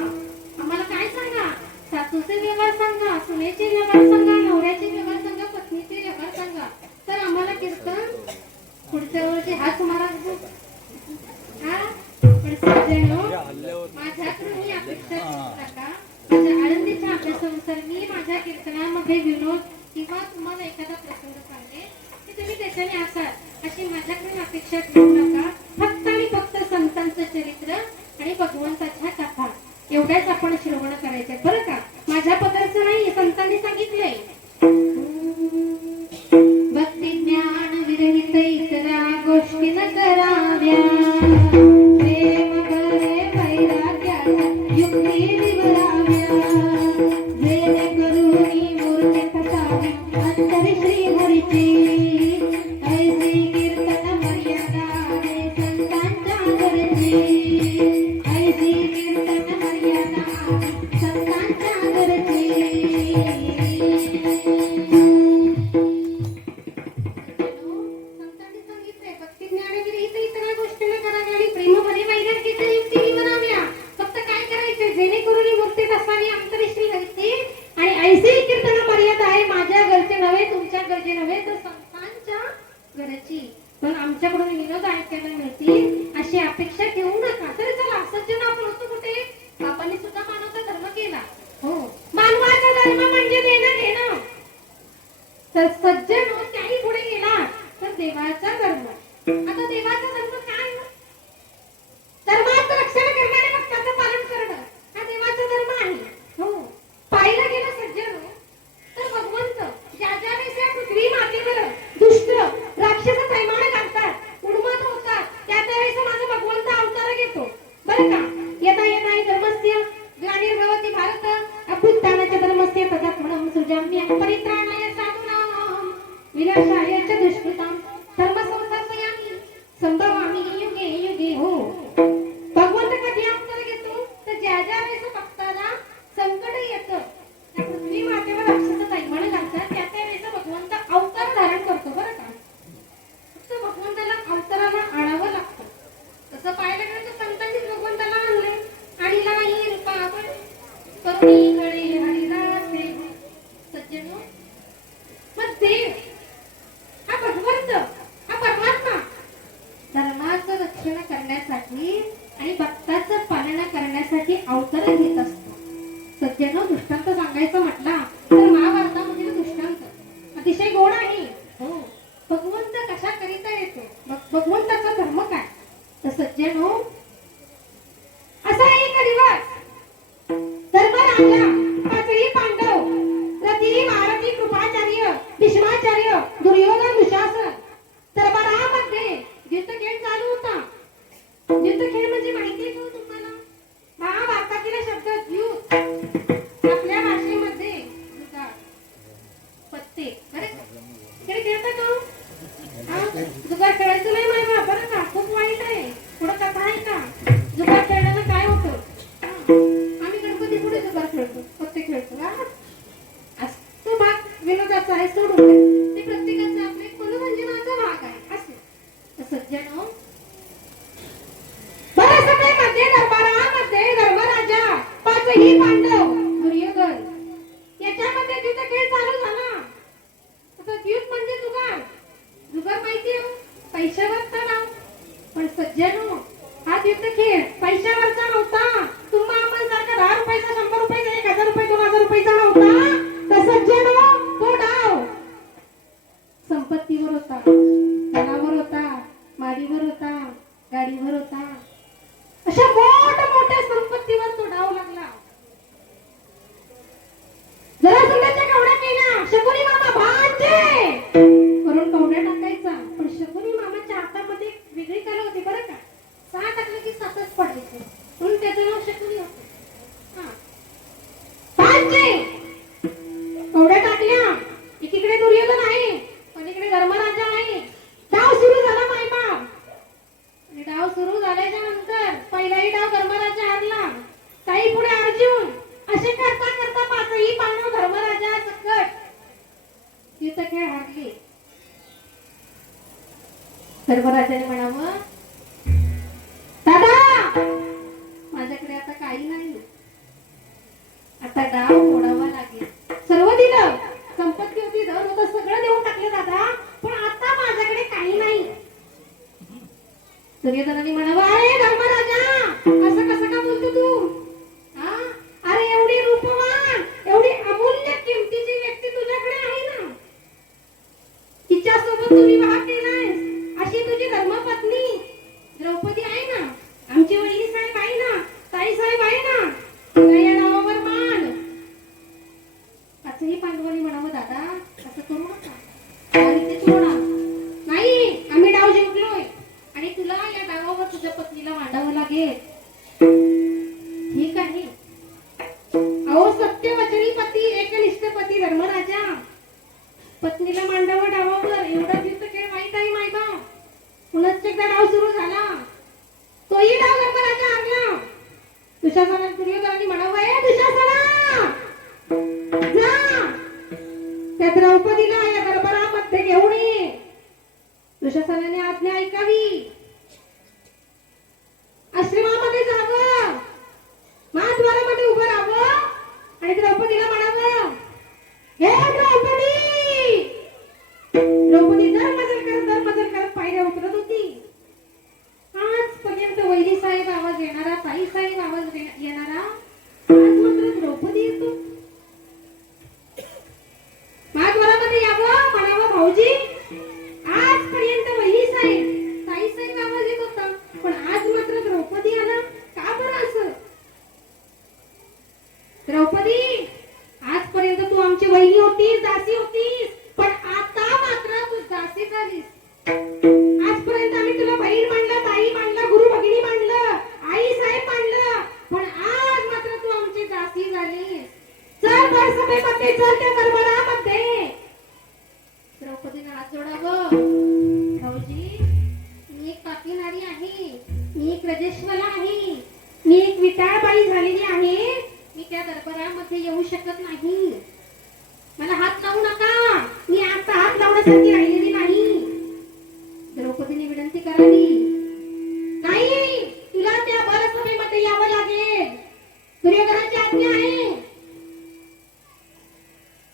आम्हाला काय सांगा, सासूचे व्यवहार सांगा, सुनेचे व्यवहार सांगा, नवऱ्याचे व्यवहार सांगा, पत्नीचे व्यवहार सांगा, तर आम्हाला कीर्तन पुढच्या वर्षी हाच महाराज. पण सज्जनो माझ्याकडून ही अपेक्षा करू नका. माझ्या आनंदीच्या अभ्यासानुसार मी माझ्या कीर्तनामध्ये विनोद किंवा तुम्हाला एखादा प्रसंग सांगणे की तुम्ही त्याच्याने असाल, अशी माझ्याकडून अपेक्षा करू नका. फक्त आणि फक्त संतांचं चरित्र आणि भगवंताच्या कथा एवढ्याच आपण श्रवण करायचे बरं का. माझ्या पदार्थ नाही, संतांनी सांगितलंय. भक्ती ज्ञान विरहित इतरा गोष्टी न कराव्या, प्रेम करे वैराग्याला युक्ती निवडाव्या, जेणेकरून मूर्ती फसावी अंतरी श्री हरीची, ऐसी कीर्तन मर्यादा आहे संतांच्या घरची, ऐसी कीर्तन मर्यादा आहे संतांच्या घरची. संतांनी सांगितलंय भक्ती ज्ञान विरहित इतर गोष्टींना कराव्या आणि प्रेम भरे वैराग्याच्या युक्ती निवडाव्या. फक्त काय करायचं, जेणेकरून ही मूर्ती फसावी अंतरी श्री हरीची, आणि ऐसी कीर्तन मर्यादा आहे माझ्या घरचे नव्हे, तुमच्या घरचे नव्हे, तर संतांच्या घरची. पण आमच्याकडून विनोद ऐकायला मिळतील अशी अपेक्षा ठेवू नका. तर चला सज्जन, आपण होतो कुठे? बापांनी सुद्धा मानवता धर्म केला. हो, मानवाचा धर्म म्हणजे देणं घेणं. तर सज्जन त्याही पुढे गेला तर देवाचा धर्म. आता देवाचा धर्म काय? धर्माचं रक्षण करणं आणि भक्ताचं पालन करणं हा देवाचा धर्म आहे. हो, पाहिलं गेलं सज्जन तर भगवंत ज्या ज्या वेळेस या पृथ्वी मातेवर दुष्ट राक्षस थैमान घालतात, उन्मत होतात, त्या त्यावेळेस माझा भगवंत अवतार घेतो बरं का. यदा यदा धर्मस्य ग्लानिर्भवति भारत अभ्युत्थानाच्या धर्मस्य तदात्मनं सृजाम्यहं परित्राणाय साधूनां विनाशाय च दुष्कृतां धर्मसंस्थापयामि संभवामि युगे युगे. हो, भगवंत कधी अवतार घेतो तर ज्या ज्या वेळेस भक्ताला संकट येतं, त्या पृथ्वी मातेवर राक्षस थैमान घालतात, त्या त्यावेळेस भगवंत अवतार धारण करतो बरं का. फक्त भगवंताला अवताराला आणावं लागतं. तसं पाहायला गेलं तर संतांनीच भगवंताला आणले. आणि नाही रूपावर करुणीकडे हरिदासे. सज्जनो, मग देव हा भगवंत हा परमात्मा धर्माचं रक्षण करण्यासाठी आणि भक्ताचं पालन करण्यासाठी अवतार घेत असतो. सज्जनो, दृष्टांत सांगायचं म्हटला तर महाभारतामधील दृष्टांत अतिशय गोड आहे. हो, भगवंत कशा करिता येतो, भगवंताचा धर्म काय? तर सज्जनो, असा एक दिवस धर्मराजा, पाचही पांडव, रती, महारथी, कृपाचार्य, भीष्माचार्य, दुर्योधन, दुशासन दरबारामध्ये युद्धखेळ चालू होता. युद्धखेळ म्हणजे माहिती आहे का तुम्हाला? मी पांडव दुर्योधन याच्यामध्ये युद्ध खेळ चालू झाला. आता युद्ध म्हणजे जुगार. जुगार माहिती आहे पैशावरचा नाव. पण सज्जनो हा युद्ध खेळ पैशावरचा नव्हता. तुम्हा आपण सारखा 10 रुपयाचा 100 रुपयाचा 1000 रुपये 2000 रुपयाचा नव्हता. तर सज्जनो तो डाव संपत्तीवर होता, धनावर होता, माडीवर होता, गाडीवर होता. अशा मोठ्या संपत्तीवर तो डाव लागला. जरा सुद्धाच्या कवड्या केल्या. शकुनी मामा भाचे करून कवड्या टाकायचा. पण शकुनी मामाच्या हातामध्ये वेगळी कला होती बरं का. 6 टाकलं की 7च पडायचे. म्हणून त्याचं नाव शकुनी होतं. हा भाचे कवड्या टाकल्या. एकीकडे दुर्योधन आहे, पलीकडे धर्मराजा आहे. डाव सुरू झाला मायबाप. आणि डाव सुरू झाल्याच्या नंतर पहिलाही डाव धर्मराजा हारला. काही पुढे अर्जुन. असे करता करता 5ही पांडव धर्मराजा सकट युद्ध खेळ हारले. धर्मराजाने म्हणावं दादा माझ्याकडे आता काही नाही. आता डाव फोडावा लागेल. सर्व दिलं, संपत्ती होती, धन होतं, सगळं देऊन टाकलं दादा. पण आता माझ्याकडे काही नाही. दुर्योधनाने म्हणावं अरे धर्मराजा असं कसं का बोलतो तू. अरे एवढी रूपवान एवढी अमूल्य किमतीची व्यक्ती तुझ्याकडे आहे ना. तिच्यासोबत तू विवाह केलायस. अशी तुझी धर्मपत्नी द्रौपदी आहे ना. आमची वहिनी साहेब आहे ना, ताई साहेब आहे ना. तुला या नावावर मान. असंही पांडवांनी म्हणावं दादा असं करू नका. नाही आम्ही डाव जिंकलोय आणि तुला या डावावर तुझ्या पत्नीला मांडावं लागेल. ठीक आहे. अहो सत्यवचनी पती एकनिष्ठ पती धर्मराजा पत्नीला मांडावं डावावर. एवढा युद्ध खेळ माहित आहे मायबा. पुन्हा एकदा डाव सुरू झाला. तोही डाव धर्मराजा हारला. दुशासना दुर्योधनाने म्हणावं ए दुशासना जा त्या द्रौपदीला या दरबारामध्ये घेऊन ये. दुशासनाने आज्ञा ऐकावी. आश्रमामध्ये जावं, महाद्वारामध्ये उभं राहावं आणि द्रौपदीला म्हणावं हे द्रौपदी. द्रौपदी दर करत पायऱ्या उतरत होती. आजपर्यंत वैरी साहेब आवाज येणारा, ताई साहेब आवाज येणारा, आज मात्र द्रौपदी येतो. महाद्वारामध्ये यावं, म्हणावं भाऊजी आजपर्यंत वैरी साहेब ताई साहेब आवाज येत होता, पण आज मात्र द्रौपदी आला. का बरं असं. द्रौपदी आजपर्यंत तू आमची वहिनी होतीस, दासी होतीस, पण आता मात्र तू दासी झालीस. आजपर्यंत आम्ही तुला बहीण मानलं, ताई मानलं, गुरु भगिनी मानलं, आई साहेब मानलं, पण आज मात्र तू आमची दासी झालीस. चल बर सभेमध्ये चल त्या दरबारामध्ये. द्रौपदीने हात जोडावं. भाऊजी मी एक पापी नारी आहे, मी एक रजेश्वला आहे, मी एक विटाळबाई झालेली आहे. मी त्या दरबारामध्ये येऊ शकत नाही. मला हात लावू नका. मी आता हात लावण्यासाठी राहिलेली नाही. द्रौपदीने विनंती करावी. नाही तुला त्या बरसभेमध्ये यावं लागेल. दुर्योधनाची आज्ञा आहे.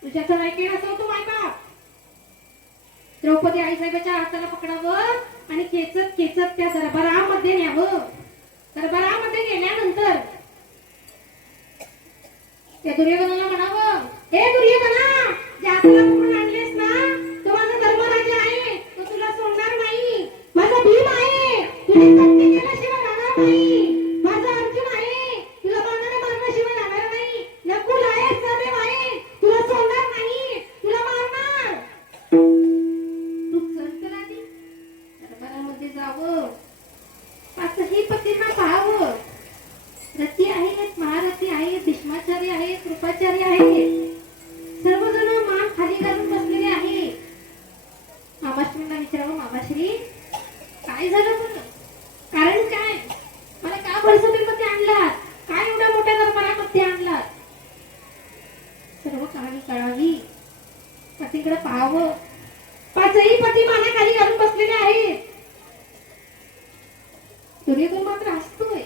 तुझ्याचं ऐकेल असं होतं मायबाप. द्रौपदी आईसाहेबाच्या हाताला पकडावं आणि खेचत खेचत त्या दरबारामध्ये न्यावं. दरबारामध्ये गेल्यानंतर त्या दुर्योधनाला म्हणावं हे दुर्योधना ज्या हाताला पकडून आणलेस ना तो माझा धर्मराजा आहे. तो तुला सोडणार नाही. माझा भीम आहे, तुझी कत्ती केल्याशिवाय राहणार नाही. माझा अर्जुन आहे, तुला बाणाने मारल्याशिवाय राहणार नाही. नकुल आहे, सहदेव आहे, तुला सोडणार नाही, तुला मारणार. तू चल आधी दरबारामध्ये जावं. पाचही पतींना पाहावं. रती आहेत, महारथी आहेत, भीष्माचार्य आहेत, कृपाचार्य आहेत. सर्वजण मान खाली घालून बसलेले आहे. मामाश्रींना विचारावं मामाश्री काय झालं बरं, कारण काय, मला का बळसभेमध्ये आणलात, काय एवढ्या मोठ्या दरबारामध्ये आणलात. सर्व कहाणी कळावी. पतीकडे पाहावं. पाचही पती माना खाली घालून बसलेले आहेत. दुर्योधन मात्र हसतोय.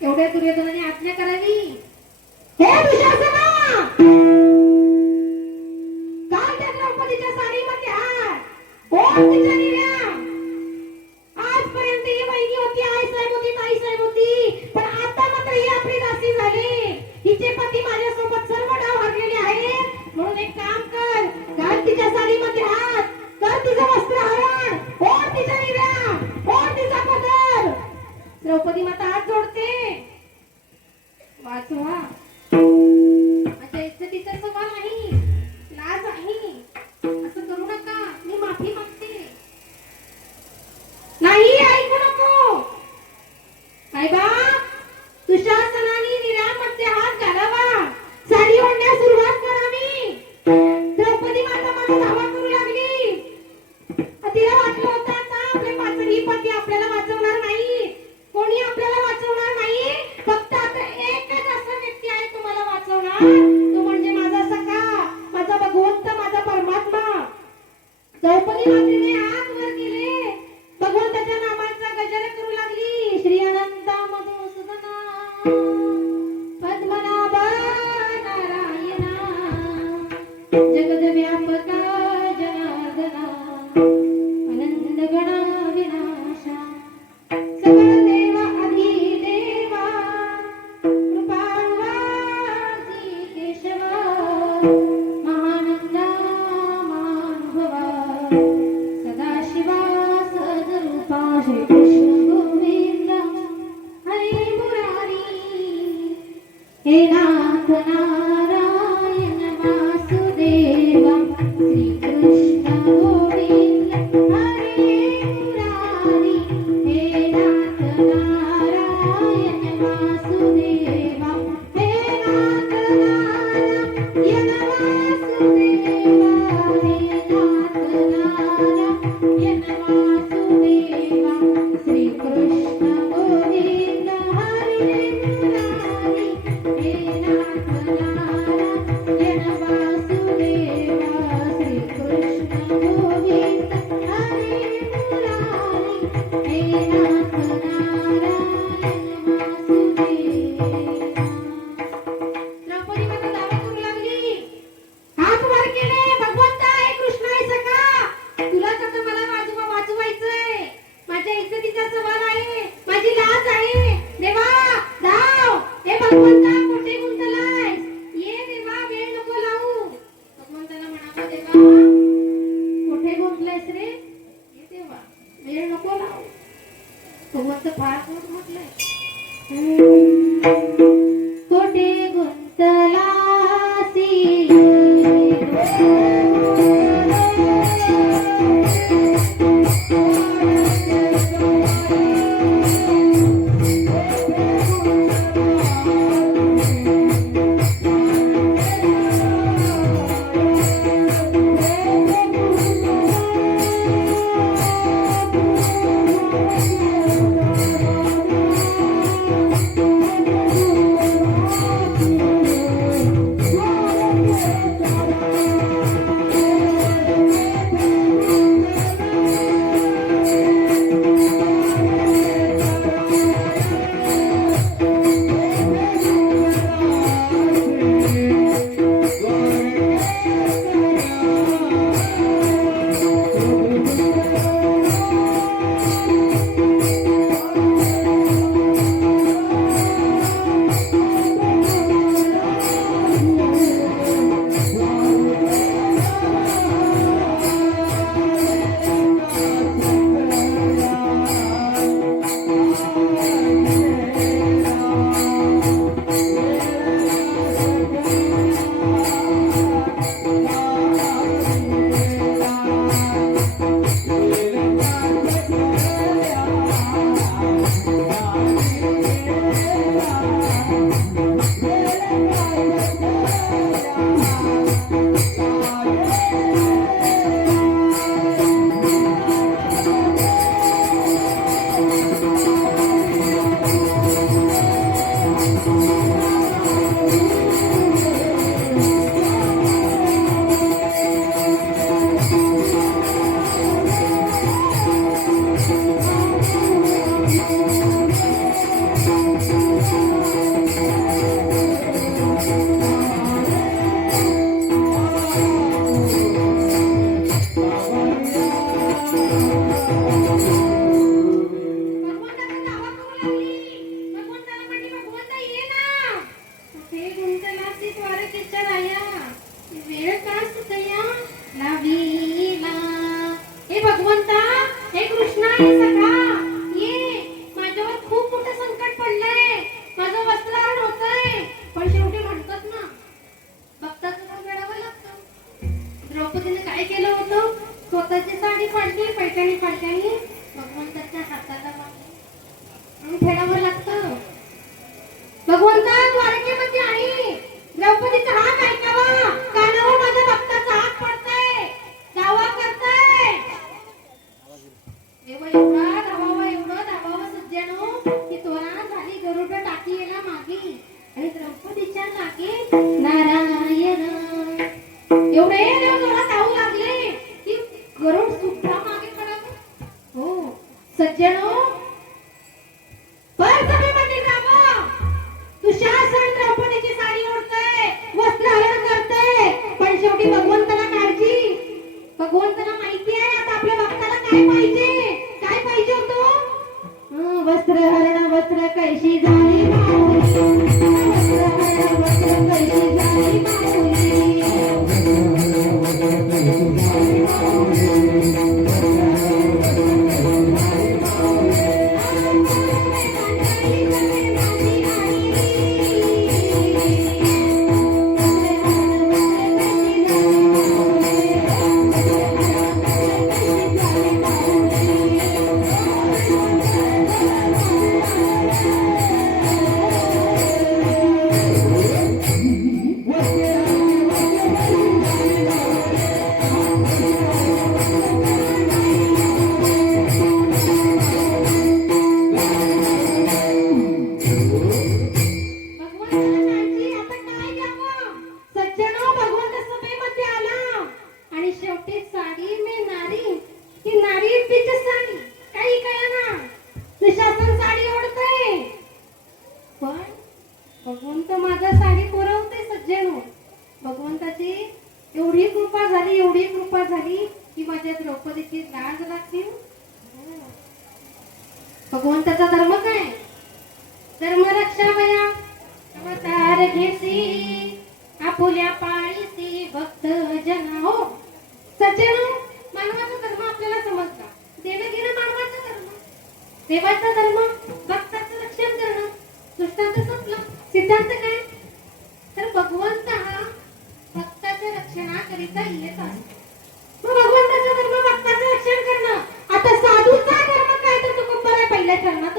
एवढ्या दुर्योधनाने आज्ञा करावी. हे दुशासना, काल त्या द्रौपदीच्या साडीमध्ये हात ओढ तिच्या निर्या. आजपर्यंत ही बहिणी होती, आई साहेब होती, ताई साहेब होती, पण आता मात्र ही आपली दासी झाली. हिचे पती माझ्यासोबत सर्व डाव हरलेले आहेत. म्हणून एक काम कर, घाल तिच्या साडीमध्ये हात, कर तिचं वस्त्रहरण, ओढ तिच्या निर्या, ओढ तिचा पदर. द्रौपदी माता हात जोडते. वाचवा, माझ्या इज्जतीचा सवाल नाही, लाज आहे, असं करू नका, मी माफी मागते. नाही ऐकू नको. आई बाप, दुशासनाने निरामध्ये हात घालावा, साडी ओढण्यास सुरुवात करावी. द्रौपदी माता माझा धावा करू लागली. तिला वाटलं होतं आता आपले पाचही पती आपल्याला वाचवणार नाही, कोणी आपल्याला वाचवणार नाही. फक्त आता एकच असा व्यक्ती आहे तुम्हाला वाचवणार, तो म्हणजे माझा सखा, माझा भगवंत, माझा परमात्मा. द्रौपदी मातेने हात वर केले, भगवंताच्या नामाचा गजर करू लागली. श्री अनंत मधुसूदना पद्मनाभा नारायणा जगद्व्यापका जनार्दना अनंत गणाविनाशा सकल देवा अधिदेवा कृपाळुवासी केशवा महानंदा महानुभवा सदाशिवा सदरूपा श्री कृष्ण गोविंद हरे मुरारी. हे नाथ नारायण वासुदेवा श्री कृष्ण गोविंद हरे मुरारी. हे नाथ नारायण वासुदेवा, हे नाथ नारायण वासुदेवा, हे नाथ नारायण वासुदेवा श्री कृष्ण गोविंद हरे मुरारी. हे नाथ नारायण वासुदेवा श्री कृष्ण गोविंद हरे मुरारी. हे नाथ नारायण वासुदेवा. द्रौपदी माता दावा करू लागली, हात वर केले. भगवंता आहे, कृष्ण आहे सखा, तुलाच आता मला वाचवायचंय. माझ्या इज्जतीचा सवाल आहे, माझी लाज आहे. देवा धाव, हे भगवंता कुठे गुंतलाय, ये देवा, वेळ नको लावू. भगवंताला म्हणावं, देवा कुठे गुंतलायस रे, ये देवा, वेळ नको लावू. भगवंत फार गोड म्हटलंय, कुठे गुंतलासी भगवंत माझा साडी पुरवते सज्जनो. भगवंताची एवढी कृपा झाली, एवढी कृपा झाली की माझ्या द्रौपदीची लाज लागली. भगवंताचा धर्म काय? धर्म रक्षावया अवतार घेसी आपुल्या पाळीसी भक्त जना. हो सज्जनो, मानवाचा धर्म आपल्याला समजला. देणं घेणं मानवाचा धर्म, देवाचा धर्म भक्ताचं रक्षण करणं. दृष्टांत संपलं. सिद्धांत काय? तर भगवंत हा भक्ताच्या रक्षणाकरिता येत असतो. मग भगवंताचा धर्म भक्ताचं रक्षण करणं. आता साधूचा धर्म काय? तर तो कंबर पहिल्या चरणात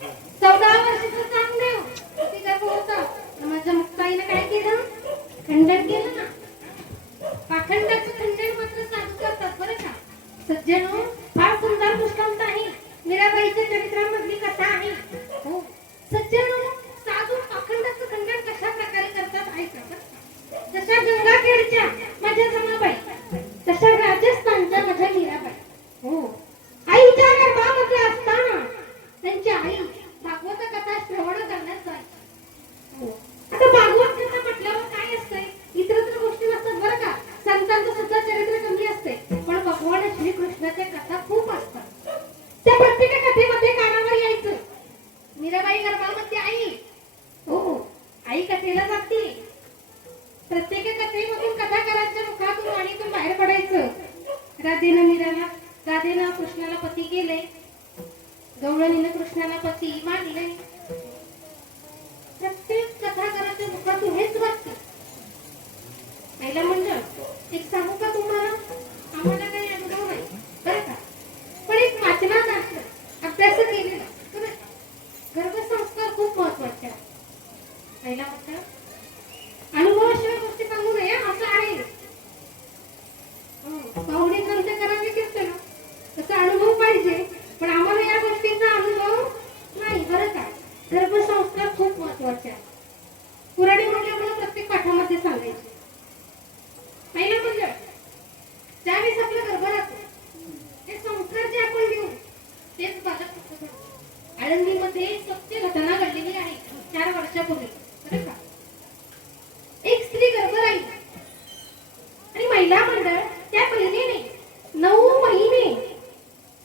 14 वर्षाचा चांगदेव ते गर्भ होता. माझ्या मुक्ताईने काय केलं? खंडन केलं ना. पाखंडाचं खंडन मात्र साधू करतात बरं का. सज्जनो, फार सुंदर दृष्टांत आहे. मीराबाईच्या चरित्रामधली कथा आहे. हो सज्जनो, साधू पाखंडाचं खंडन कशा प्रकारे करतात ऐका. जशा गंगाखेडच्या माझ्या जमाबाई, तशा राजस्थानच्या माझ्या मीराबाई. हो, आईच्या गर्भामध्ये असताना त्यांची आई भागवत कथा श्रवण करण्यास जायची. हो, आता भागवत कथा म्हटल्यावर काय असतंय? इतरत्र गोष्टी नसतात बरं का. संतांचं सुद्धा चरित्र कमी असते, पण भगवान श्रीकृष्णाच्या कथा खूप असतात. त्या प्रत्येक कथेमध्ये कानावर यायचं मीराबाई गर्भामध्ये आई. हो, आई कथेला जाते. प्रत्येक कथेमधून कथाकारांच्या मुखातून वाणीतून बाहेर पडायचं. राधेनं कृष्णाला पती केले, गवळणीनं कृष्णाला पती मानले. प्रत्येक कथाकाराच्या मुखातून हेच वाटतं. पहिला मंडळ एक सांगू का तुम्हाला? आम्हाला काही अनुभव नाही बरं का, पण एक वाचनात असलं अभ्यास केलेला तर गर्भसंस्कार खूप महत्वाचे आहे. पहिला मंडळ अनुभवाशिवाय गोष्टी सांगू नये असं आहे. पाहुणे ग्रंथ करावे कीर्तन तसा अनुभव पाहिजे, पण आम्हाला या गोष्टीचा अनुभव नाही बरं का. गर्भसंस्कार खूप महत्वाचे आहे. पुराणी म्हटल्यामुळे प्रत्येक पाठामध्ये सांगायचे. पहिलं म्हणजे ज्यावेळेस आपलं गर्भ राहतो ते संस्कार जे आपण देऊ तेच बालक घडतं. आळंदीमध्ये सत्य घटना घडलेली आहे 4 वर्षापूर्वी बरं का. एक स्त्री गर्भ राहिली आणि महिला मंडळ त्या बहिणीने 9 महिने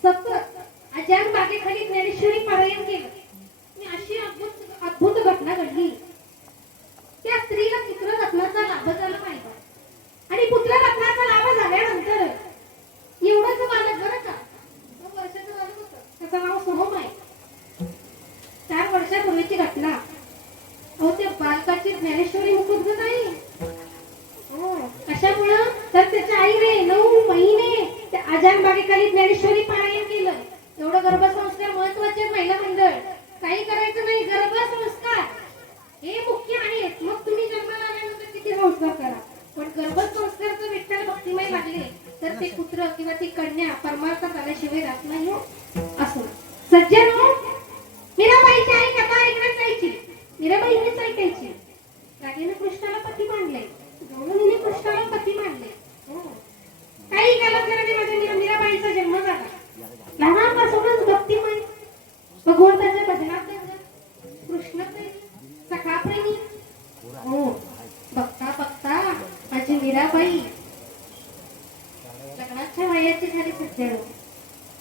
सतत अजान बागेखाली ज्ञानेश्वरी पारायण केलं. आणि अशी अद्भुत घटना घडली. त्या स्त्रीला पुत्ररत्नाचा लाभ झाला पाहिजे आणि पुत्ररत्नाचा लाभ झाल्यानंतर एवढंच बालक बरं का 9 वर्षाचं बालक होतं. त्याचं नाव सोहम आहे. 4 वर्षापूर्वीची घटना. हो, त्या बालकाची ज्ञानेश्वरी मुकुट नाही. हो, कशामुळं? तर त्याच्या आईने 9 महिने त्या आजान बागेखाली ज्ञानेश्वरी पारायण केलं. एवढं गर्भसंस्कार महत्वाचे महिला मंडळ. काही करायचं नाही, गर्भसंस्कार हे मुख्य आहेत. मग तुम्ही जन्माला आल्यानंतर किती संस्कार करा, पण गर्भसंस्कारचं विठ्ठल भक्तिमय लागले तर ते पुत्र किंवा ती कन्या परमार्थात आल्याशिवाय राहत नाही. असो सज्जनो, मीराबाईची आई कथा ऐकण्यास जायची. मीराबाई हेच ऐकायची. राधेने कृष्णाला पती मानले, गवळणीने कृष्णाला पती मानले. हो, काही कालांतराने माझ्या मीराबाईचा जन्म झाला. लहानपासूनच भक्तिमय, भगवंताच्या भजनात कृष्ण प्रेमी, सखा प्रेमी. हो, बघता बघता माझी मीराबाई लग्नाच्या वयाची झाली. सज्जनो,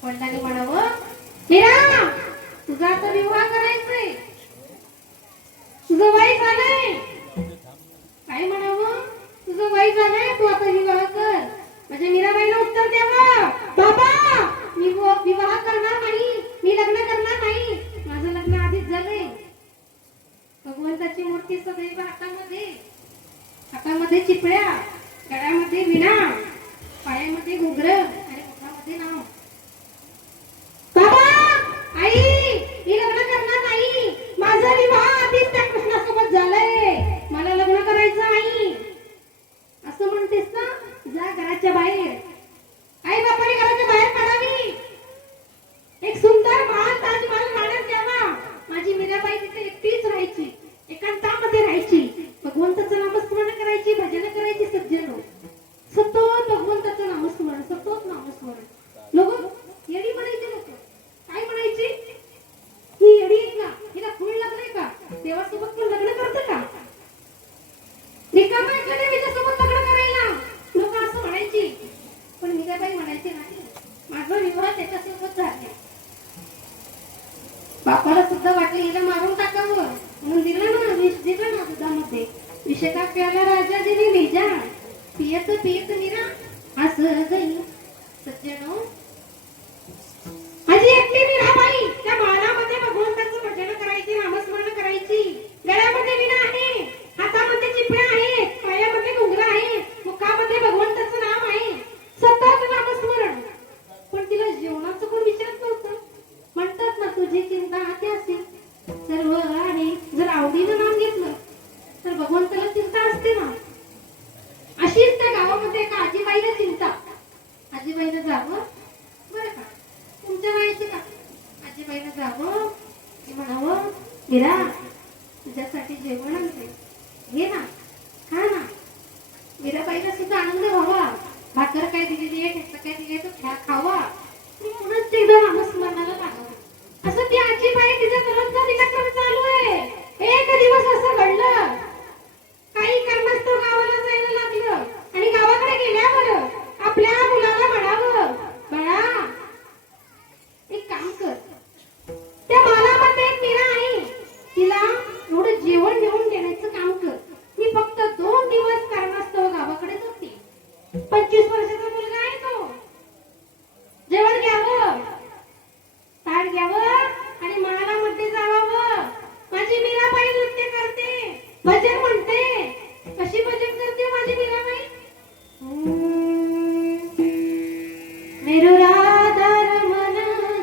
वडिलांनी म्हणावं, मीरा तुझा आता विवाह करायचंय, तुझं वय झालंय. काय म्हणावं? तुझं वय झालंय, तू आता विवाह कर. माझ्या मीराबाईला उत्तर द्यावं, बाबा मी विवाह करणार नाही, मी लग्न करणार नाही, माझं लग्न आधीच झालंय. भगवंताची मूर्ती सदैव हातामध्ये चिपळ्या, गळ्यामध्ये विणा, पायामध्ये घुंगरं आणि मुखामध्ये नाव. बाबा आई मी लग्न करणार नाही, माझा विवाह आधीच त्या कृष्णासोबत झालाय, मला लग्न करायचं नाही. असं म्हणतेस ना, जा घराच्या बाहेर. आई बापाने घराच्या बाहेर काढावी. एक सुंदर महान ताजमहल बांधण्यात द्यावा. माझी मीराबाई तिथे एकटीच राहायची, एकांतामध्ये राहायची, भगवंताचं नामस्मरण करायची, भजन करायची. सज्जनो, सतत भगवंताचं नामस्मरण, सतत नामस्मरण. लोक येडी म्हणायचे. लोक काय म्हणायचे? ही येडी आहे का? हिला खूळ लागलंय का? देवासोबत पण लग्न करतं का? रिकामा एखाद्या विजेसोबत लग्न करायला लोक असं म्हणायची. पण मीराबाई म्हणायचे नाही, माझा विवाह त्याच्यासोबत झाला. बापाला सुद्धा वाटलं हिला मारून टाकावं म्हणून दिलं ना, विष दिलं ना दुधामध्ये. विषका प्याला राजाजीने भेजा, पियत पियत मीरा असं गई. सज्जनो, माझी एकटी मीराबाई त्या बाळामध्ये भगवंताचं भजन करायची, नामस्मरण करायची. गळ्यामध्ये विणा आहे, हातामध्ये चिपळ्या आहेत, पायामध्ये घुंगरं आहे, मुखामध्ये भगवंताचं नाम आहे, सतत नामस्मरण. पण तिला जेवणाचं कोण विचारत नव्हतं. म्हणतात ना, तुझी चिंता हाती असेल मीरा, तुझ्यासाठी जेवण आणते, घे ना, खा ना. मीराबाईला सुद्धा आनंद व्हावा. भाकर काय दिलेली आहे, ठेचा काय दिली तो खावा. म्हणूनच एकदा नामस्मरणाला लागावं असं ती आजीबाई तिचं दररोजचं दिनक्रम चालू आहे. एक दिवस असं घडलं, काही कारणास्तव गावाला जायला लागलं आणि गावाकडे गेल्यावर आपल्या मुलाला म्हणावं, बाळा एक काम कर, त्या मालामध्ये एक मीरा आहे, तिला थोडं जेवण घेऊन देण्याचं काम कर. मी फक्त 2 दिवस कारणास्तव गावाकडे जाते. 25 वर्षाचा मुलगा आहे तो. जेवण घ्यावं, ताट घ्यावं आणि मालामध्ये जावावं. माझी मीराबाई नृत्य करते, भजन म्हणते. कशी भजन करते माझी मीराबाई? मेरो राधा रमण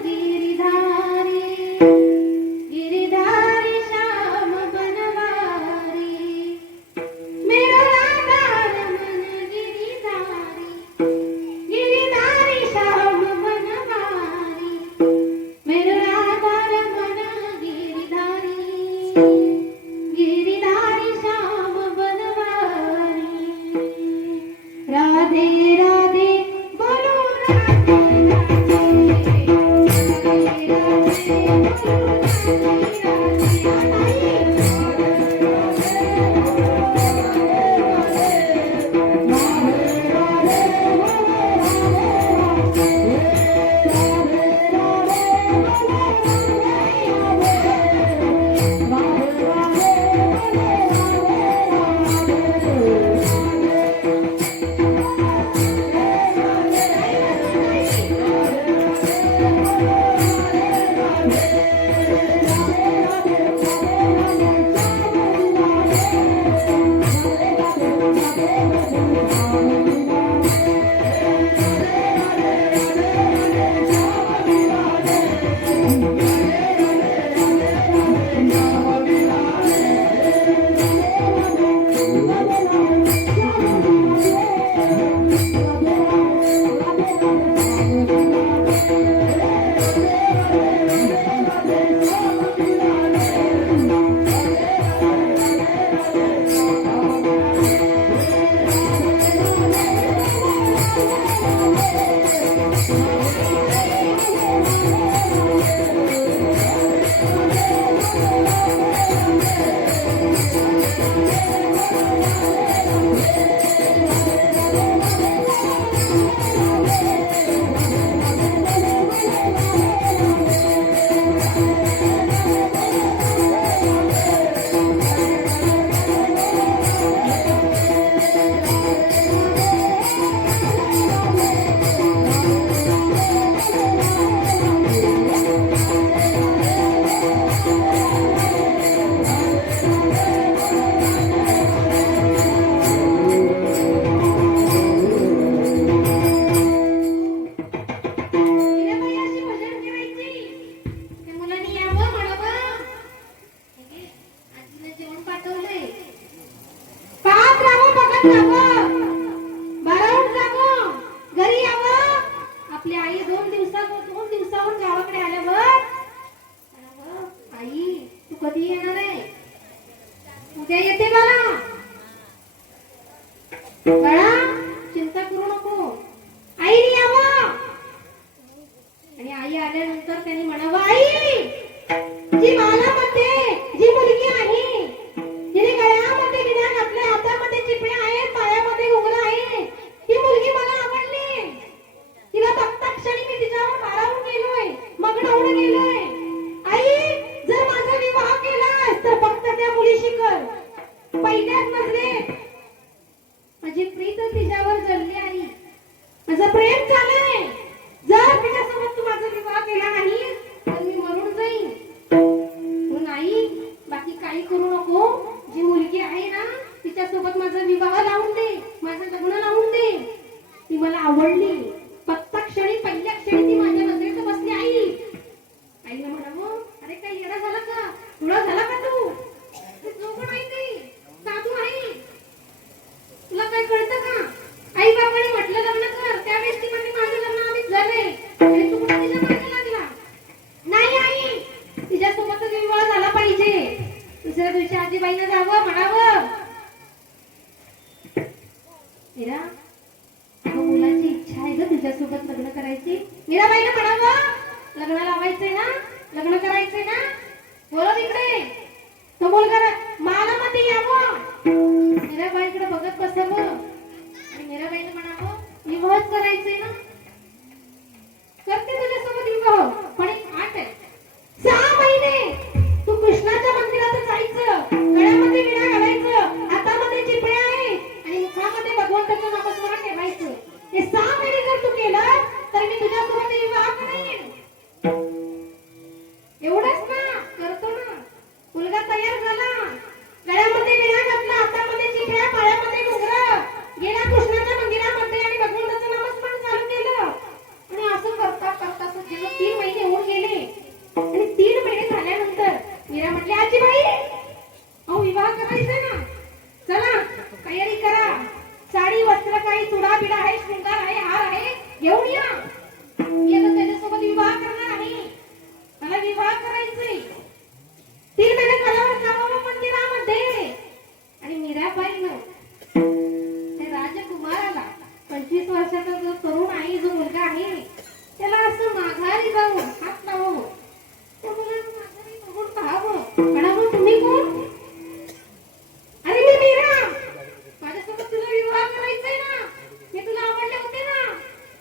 गिरिधारी, गिरिधारी श्याम बनवारी. मेरो राधा रमण गिरिधारी, गिरिधारी श्याम बनवारी. मेरो राधा रमण गिरिधारी, गिरिधारी श्याम बनवारी. राधे राधे बोलो राधे राधे, राधे राधे बोलो दुसऱ्या दिवशी आजीबाईनं जावं म्हणावं, मीरा अगं मुलाची इच्छा आहे ग तुझ्यासोबत लग्न करायची. मीराबाईनं म्हणावं लग्न लावायचंय ना, लग्न करायचंय ना, बोलव इकडे. तो मुलगा मला मध्ये यावं, मीराबाईकडे बघत बसावं आणि मीराबाईनं म्हणावं विवाहच करायचंय ना, करते तुझ्यासोबत विवाह. पण एक आठ आहे, 6 महिने तू कृष्णाच्या मंदिरात जायचं, गळ्यामध्ये विणा घालायचं, हातामध्ये चिपळे आहे आणि मुखामध्ये भगवंताचं नामस्मरण ठेवायचं. हे 6 महिने जर तू केलं तर मी तुझ्यासोबत विवाह करेन. एवढंच ना, करतो ना. मुलगा तयार झाला, गळ्यामध्ये विणा घातला, हातामध्ये चिपळ्या, पायामध्ये घुंगरं, गेला कृष्णाच्या मंदिरामध्ये आणि भगवंताचं नामस्मरण चालू केलं. आणि असं करता करता जेव्हा 3 महिने होऊन गेले आणि 3 महिने झाल्यानंतर मीरा म्हटली आजीबाई अहो विवाह करायचा ना, चला तयारी करा, साडी वस्त्र काही चुडा बिडा आहे, शृंगार आहे, हार आहे, घेऊन या. मी आता त्याच्यासोबत विवाह करणार आहे, मला विवाह करायचंय. 3 महिने झाल्यावर जावं मंदिरामध्ये. आणि मीराबाईनं त्या राजकुमाराला 25 वर्षाचा जो तरुण आहे, जो मुलगा आहे, त्याला असं माघारी जाऊन हात लावावं, त्या मुलाला माघारी बघून पाहावं, म्हणावं तुम्ही कोण? अरे मी मीरा, माझ्यासोबत तुला विवाह करायचंय ना, मी तुला आवडले होते ना,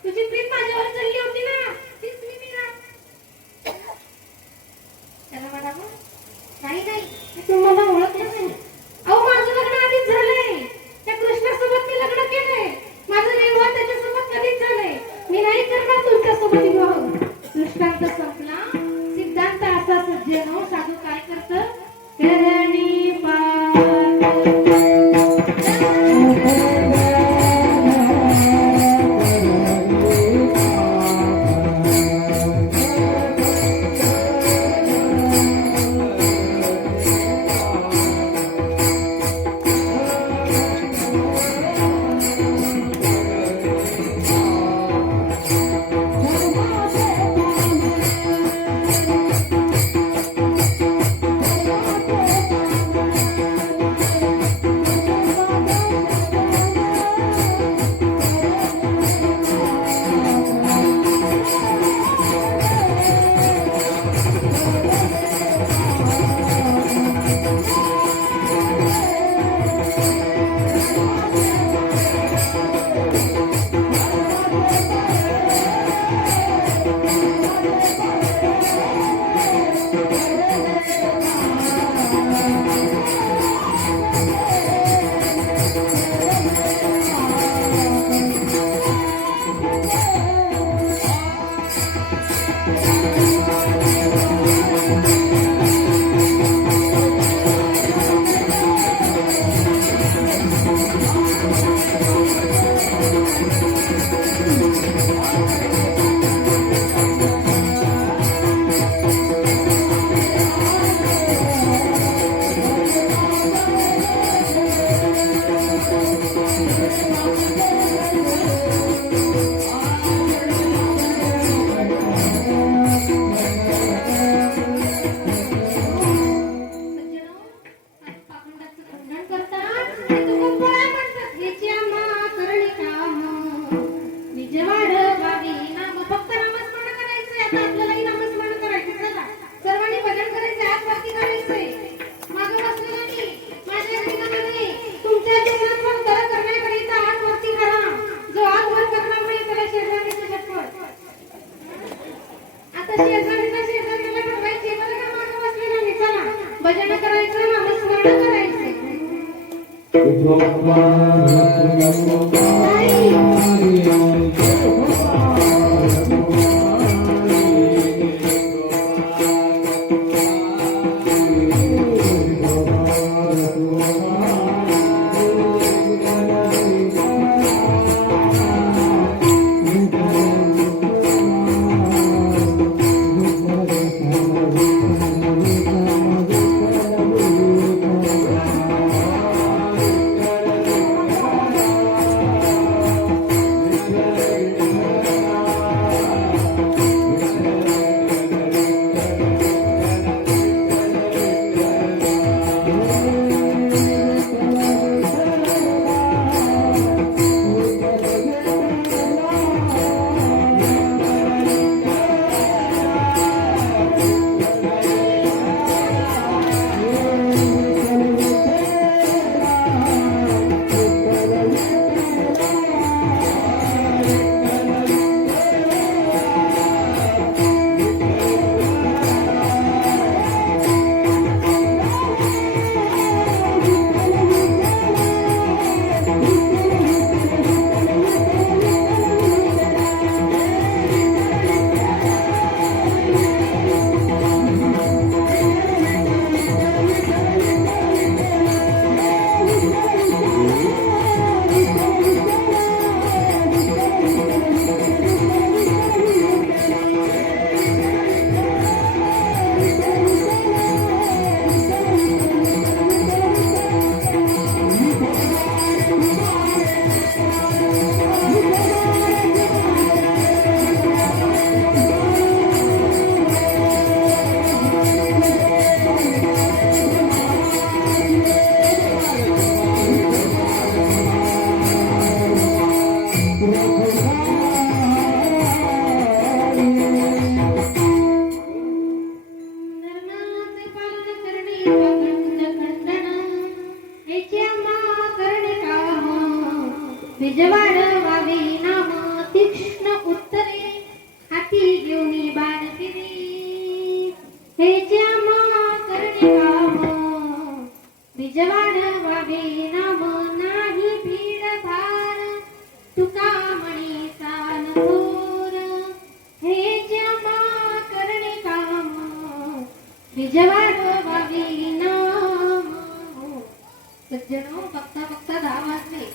तुझी प्रीत माझ्यावर चालली होती ना, तीच मी मीरा. त्याला म्हणावं नाही नाही, मी तुम्हाला ओळखलं नाही. अहो माझं लग्न आधीच झालंय, त्या कृष्णासोबत मी लग्न केलंय, माझं विवाह त्याच्यासोबत कधीच झालंय, मी नाही करणार तुमच्यासोबत विवाह. दृष्टांत संपला. सिद्धांत असा सज्जनो, साधू काय करतं, करणी पाहत. भजन करायचं, नामस्मरण करायचं. पकडून खंडन हेचे आम्हा करणे काम विजवाड वावे नाम तीक्ष्ण उत्तरे हाती घेऊन बाण फिरी हेचे आम्हा करणे काम विजवाड वावे नाम नाही भीड भार तुका म्हणे सान थोर हेचे आम्हा करणे काम विजवाड वावे नाम. सज्जनो बघता बघता 10 वाजले.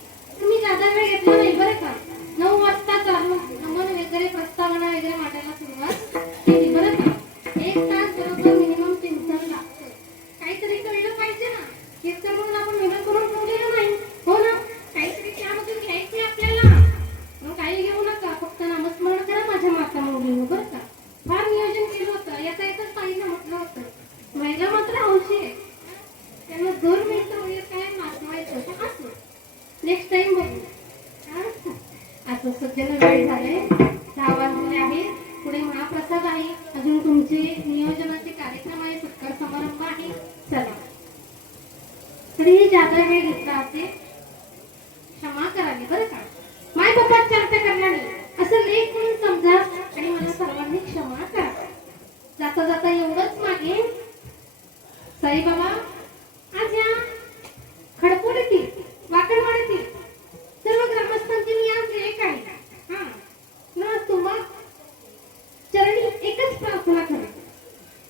तुम्ही जादा वेळ घेतला नाही बरं का. 9 वाजता चालू नमन वगैरे प्रस्तावना वगैरे मांडायला सुरुवात केली बरं का. 1 तास बरोबर मिनिमम चिंतन लागतं. काहीतरी कळलं पाहिजे ना. कीर्तन म्हणून आपण विनंती करून ठेवलेलं नाही हो ना. काहीतरी त्यामधून घ्यायचे आपल्याला. मग काही घेऊ नका. फक्त नामस्मरण करा माझ्या माता मुलींनो बरं का. फार नियोजन केलं होतं. याचा एकच पाहिजे म्हटलं होतं. महिला मात्र हौशी आहे. त्यांना 2 मिनिटं वगैरे काय नाचवायचं तर असं. नेक्स्ट टाइम बघू. असं सध्याला वेळ झाले. 10 वाजले आहेत. पुढे महाप्रसाद आहे. अजून तुमचे नियोजनाचे कार्यक्रम आहे. सत्कार समारंभ आहे. चला तरीही जादा वेळ घेतला असेल क्षमा करावी बरं का. माय बापात चर्चा करणारी असं लेख म्हणून समजा आणि मला सर्वांनी क्षमा करा. जाता जाता एवढंच मागे साई बाबा आज या खडपोलीतील वाकडवाडीतील सर्व ग्रामस्थांची मी आज लेख आहे हा ना. तुम्हा चरणी एकच प्रार्थना करा.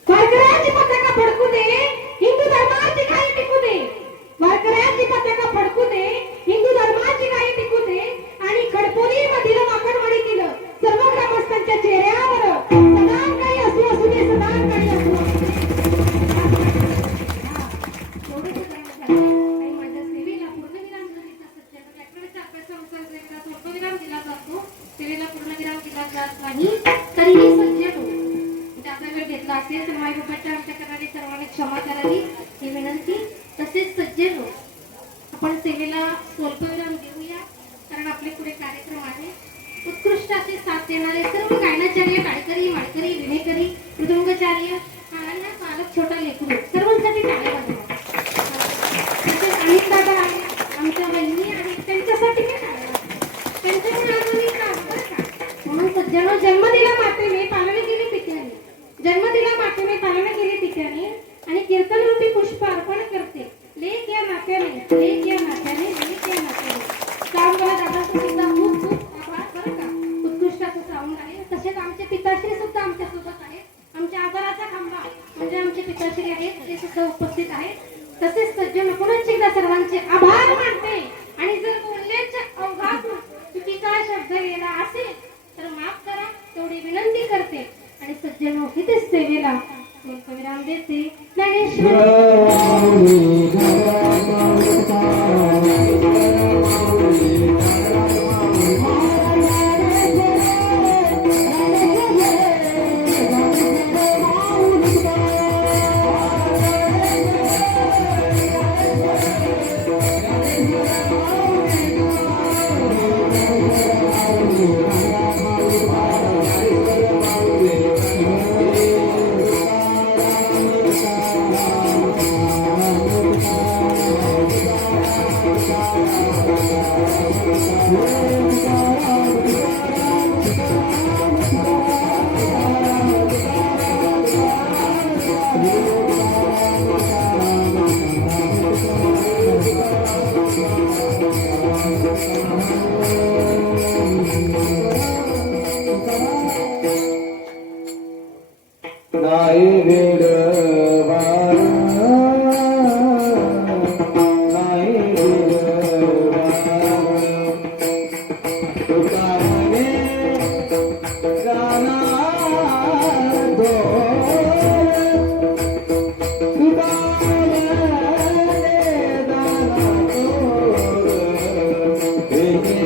वारकऱ्यांची पताका फडकू दे. हिंदू धर्माची काही टिकू दे. वारकऱ्यांची पताका फडकू दे. हिंदू धर्माची काही टिकू दे. आणि खडपोली मधील वाकडवाडीतील सर्व ग्रामस्थांच्या चेहऱ्यावर सदा काही असू दे. सदा काही असू आणि माझ्या सेवेला पूर्णविराम दिला सज्जन. याकडे आपल्या स्वल्पविराम दिला जातो. सेवेला पूर्णविराम दिला जात नाही. तरीही सज्जन जादा वेळ घेतला असेल तर मायबापाच्या आमच्या करणारी सर्वांनी क्षमा करावी ही विनंती. तसेच सज्जन आपण सेवेला स्वल्पविराम देऊया कारण आपले पुढे कार्यक्रम आहे. उत्कृष्ट असे साथ देणारे सर्व गायनाचार्य टाळकरी माळकरी विणेकरी मृदंगचार्य पालक छोटा लेकरू सर्वांसाठी टाळ्या वाजवा. तसेच अनिल दादा आहे आमच्या बहिणी आहेत त्यांच्यासाठी मी टाळ्या त्यांच्यामुळे आम्ही बरं का. म्हणून सज्जनो जन्म दिला मातेने पालने केली पित्याने. जन्म दिला मातेने पालने केली पित्याने आणि कीर्तन रूपी पुष्प अर्पण करते. लेख या नात्याने लेख या नात्याने लेख या नात्याने. साऊंड वाला दादाचा सुद्धा खूप खूप आभार बरं का. उत्कृष्ट असं साऊंड आहे. तसेच आमचे पिताश्री सुद्धा आमच्या सोबत आहेत. आमच्या आधाराचा खांबा म्हणजे आमचे पिताश्री आहेत ते सुद्धा उपस्थित आहेत. तसेच सज्जन पुन्हा एकदा सर्वांचे आभार मानते. आणि जर बोलण्याच्या अवघात चुकीचा शब्द गेला असेल तर माफ करा तेवढी विनंती करते. आणि सज्जन इथेच सेवेला विराम देते.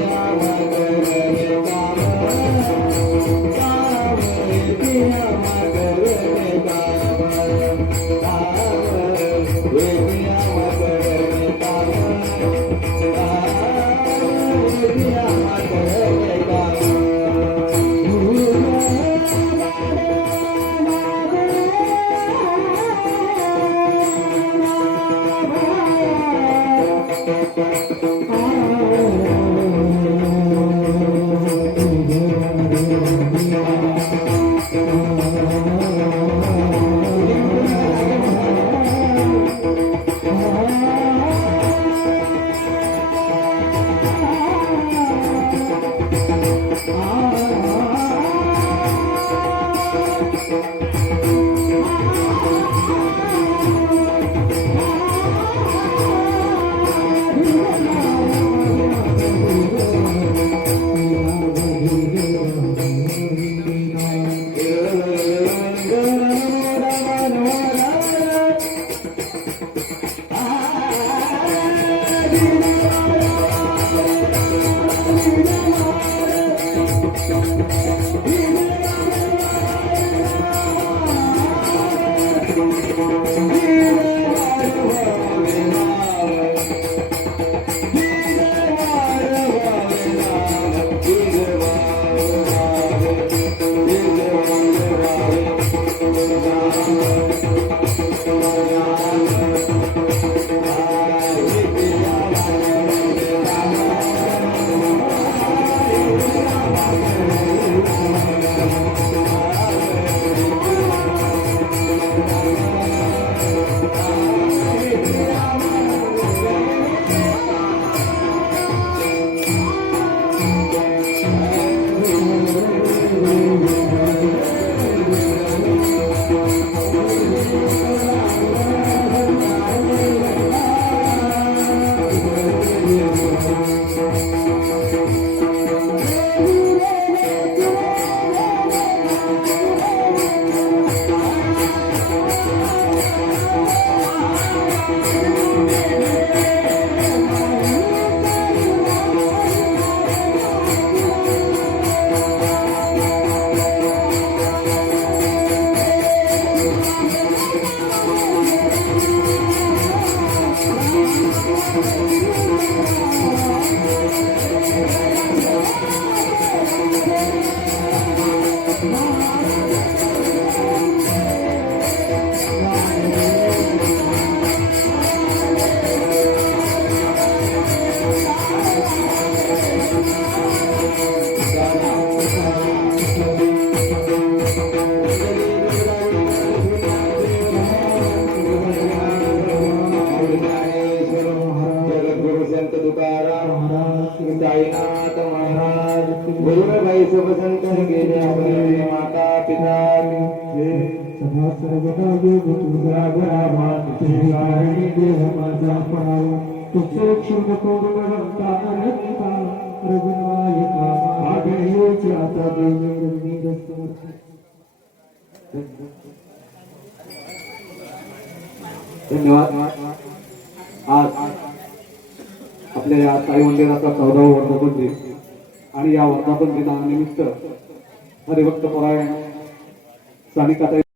Yeah. साईनाथ महाराज गुरुभाई सब संत गेले आपले माता पिता सदा सर्वदा योग तुझा बरामान श्रीकारिणी देह माझा पडावा तुझे क्षुद्र करुणवंता अनंता रघुनायका आगयोची आता देवी धन्यवाद। आज आपल्या या साई मंदिराचा 14वा वर्धापन दिन आणि या वर्धापन दिनानिमित्त हरिभक्त परायण सानिकाताई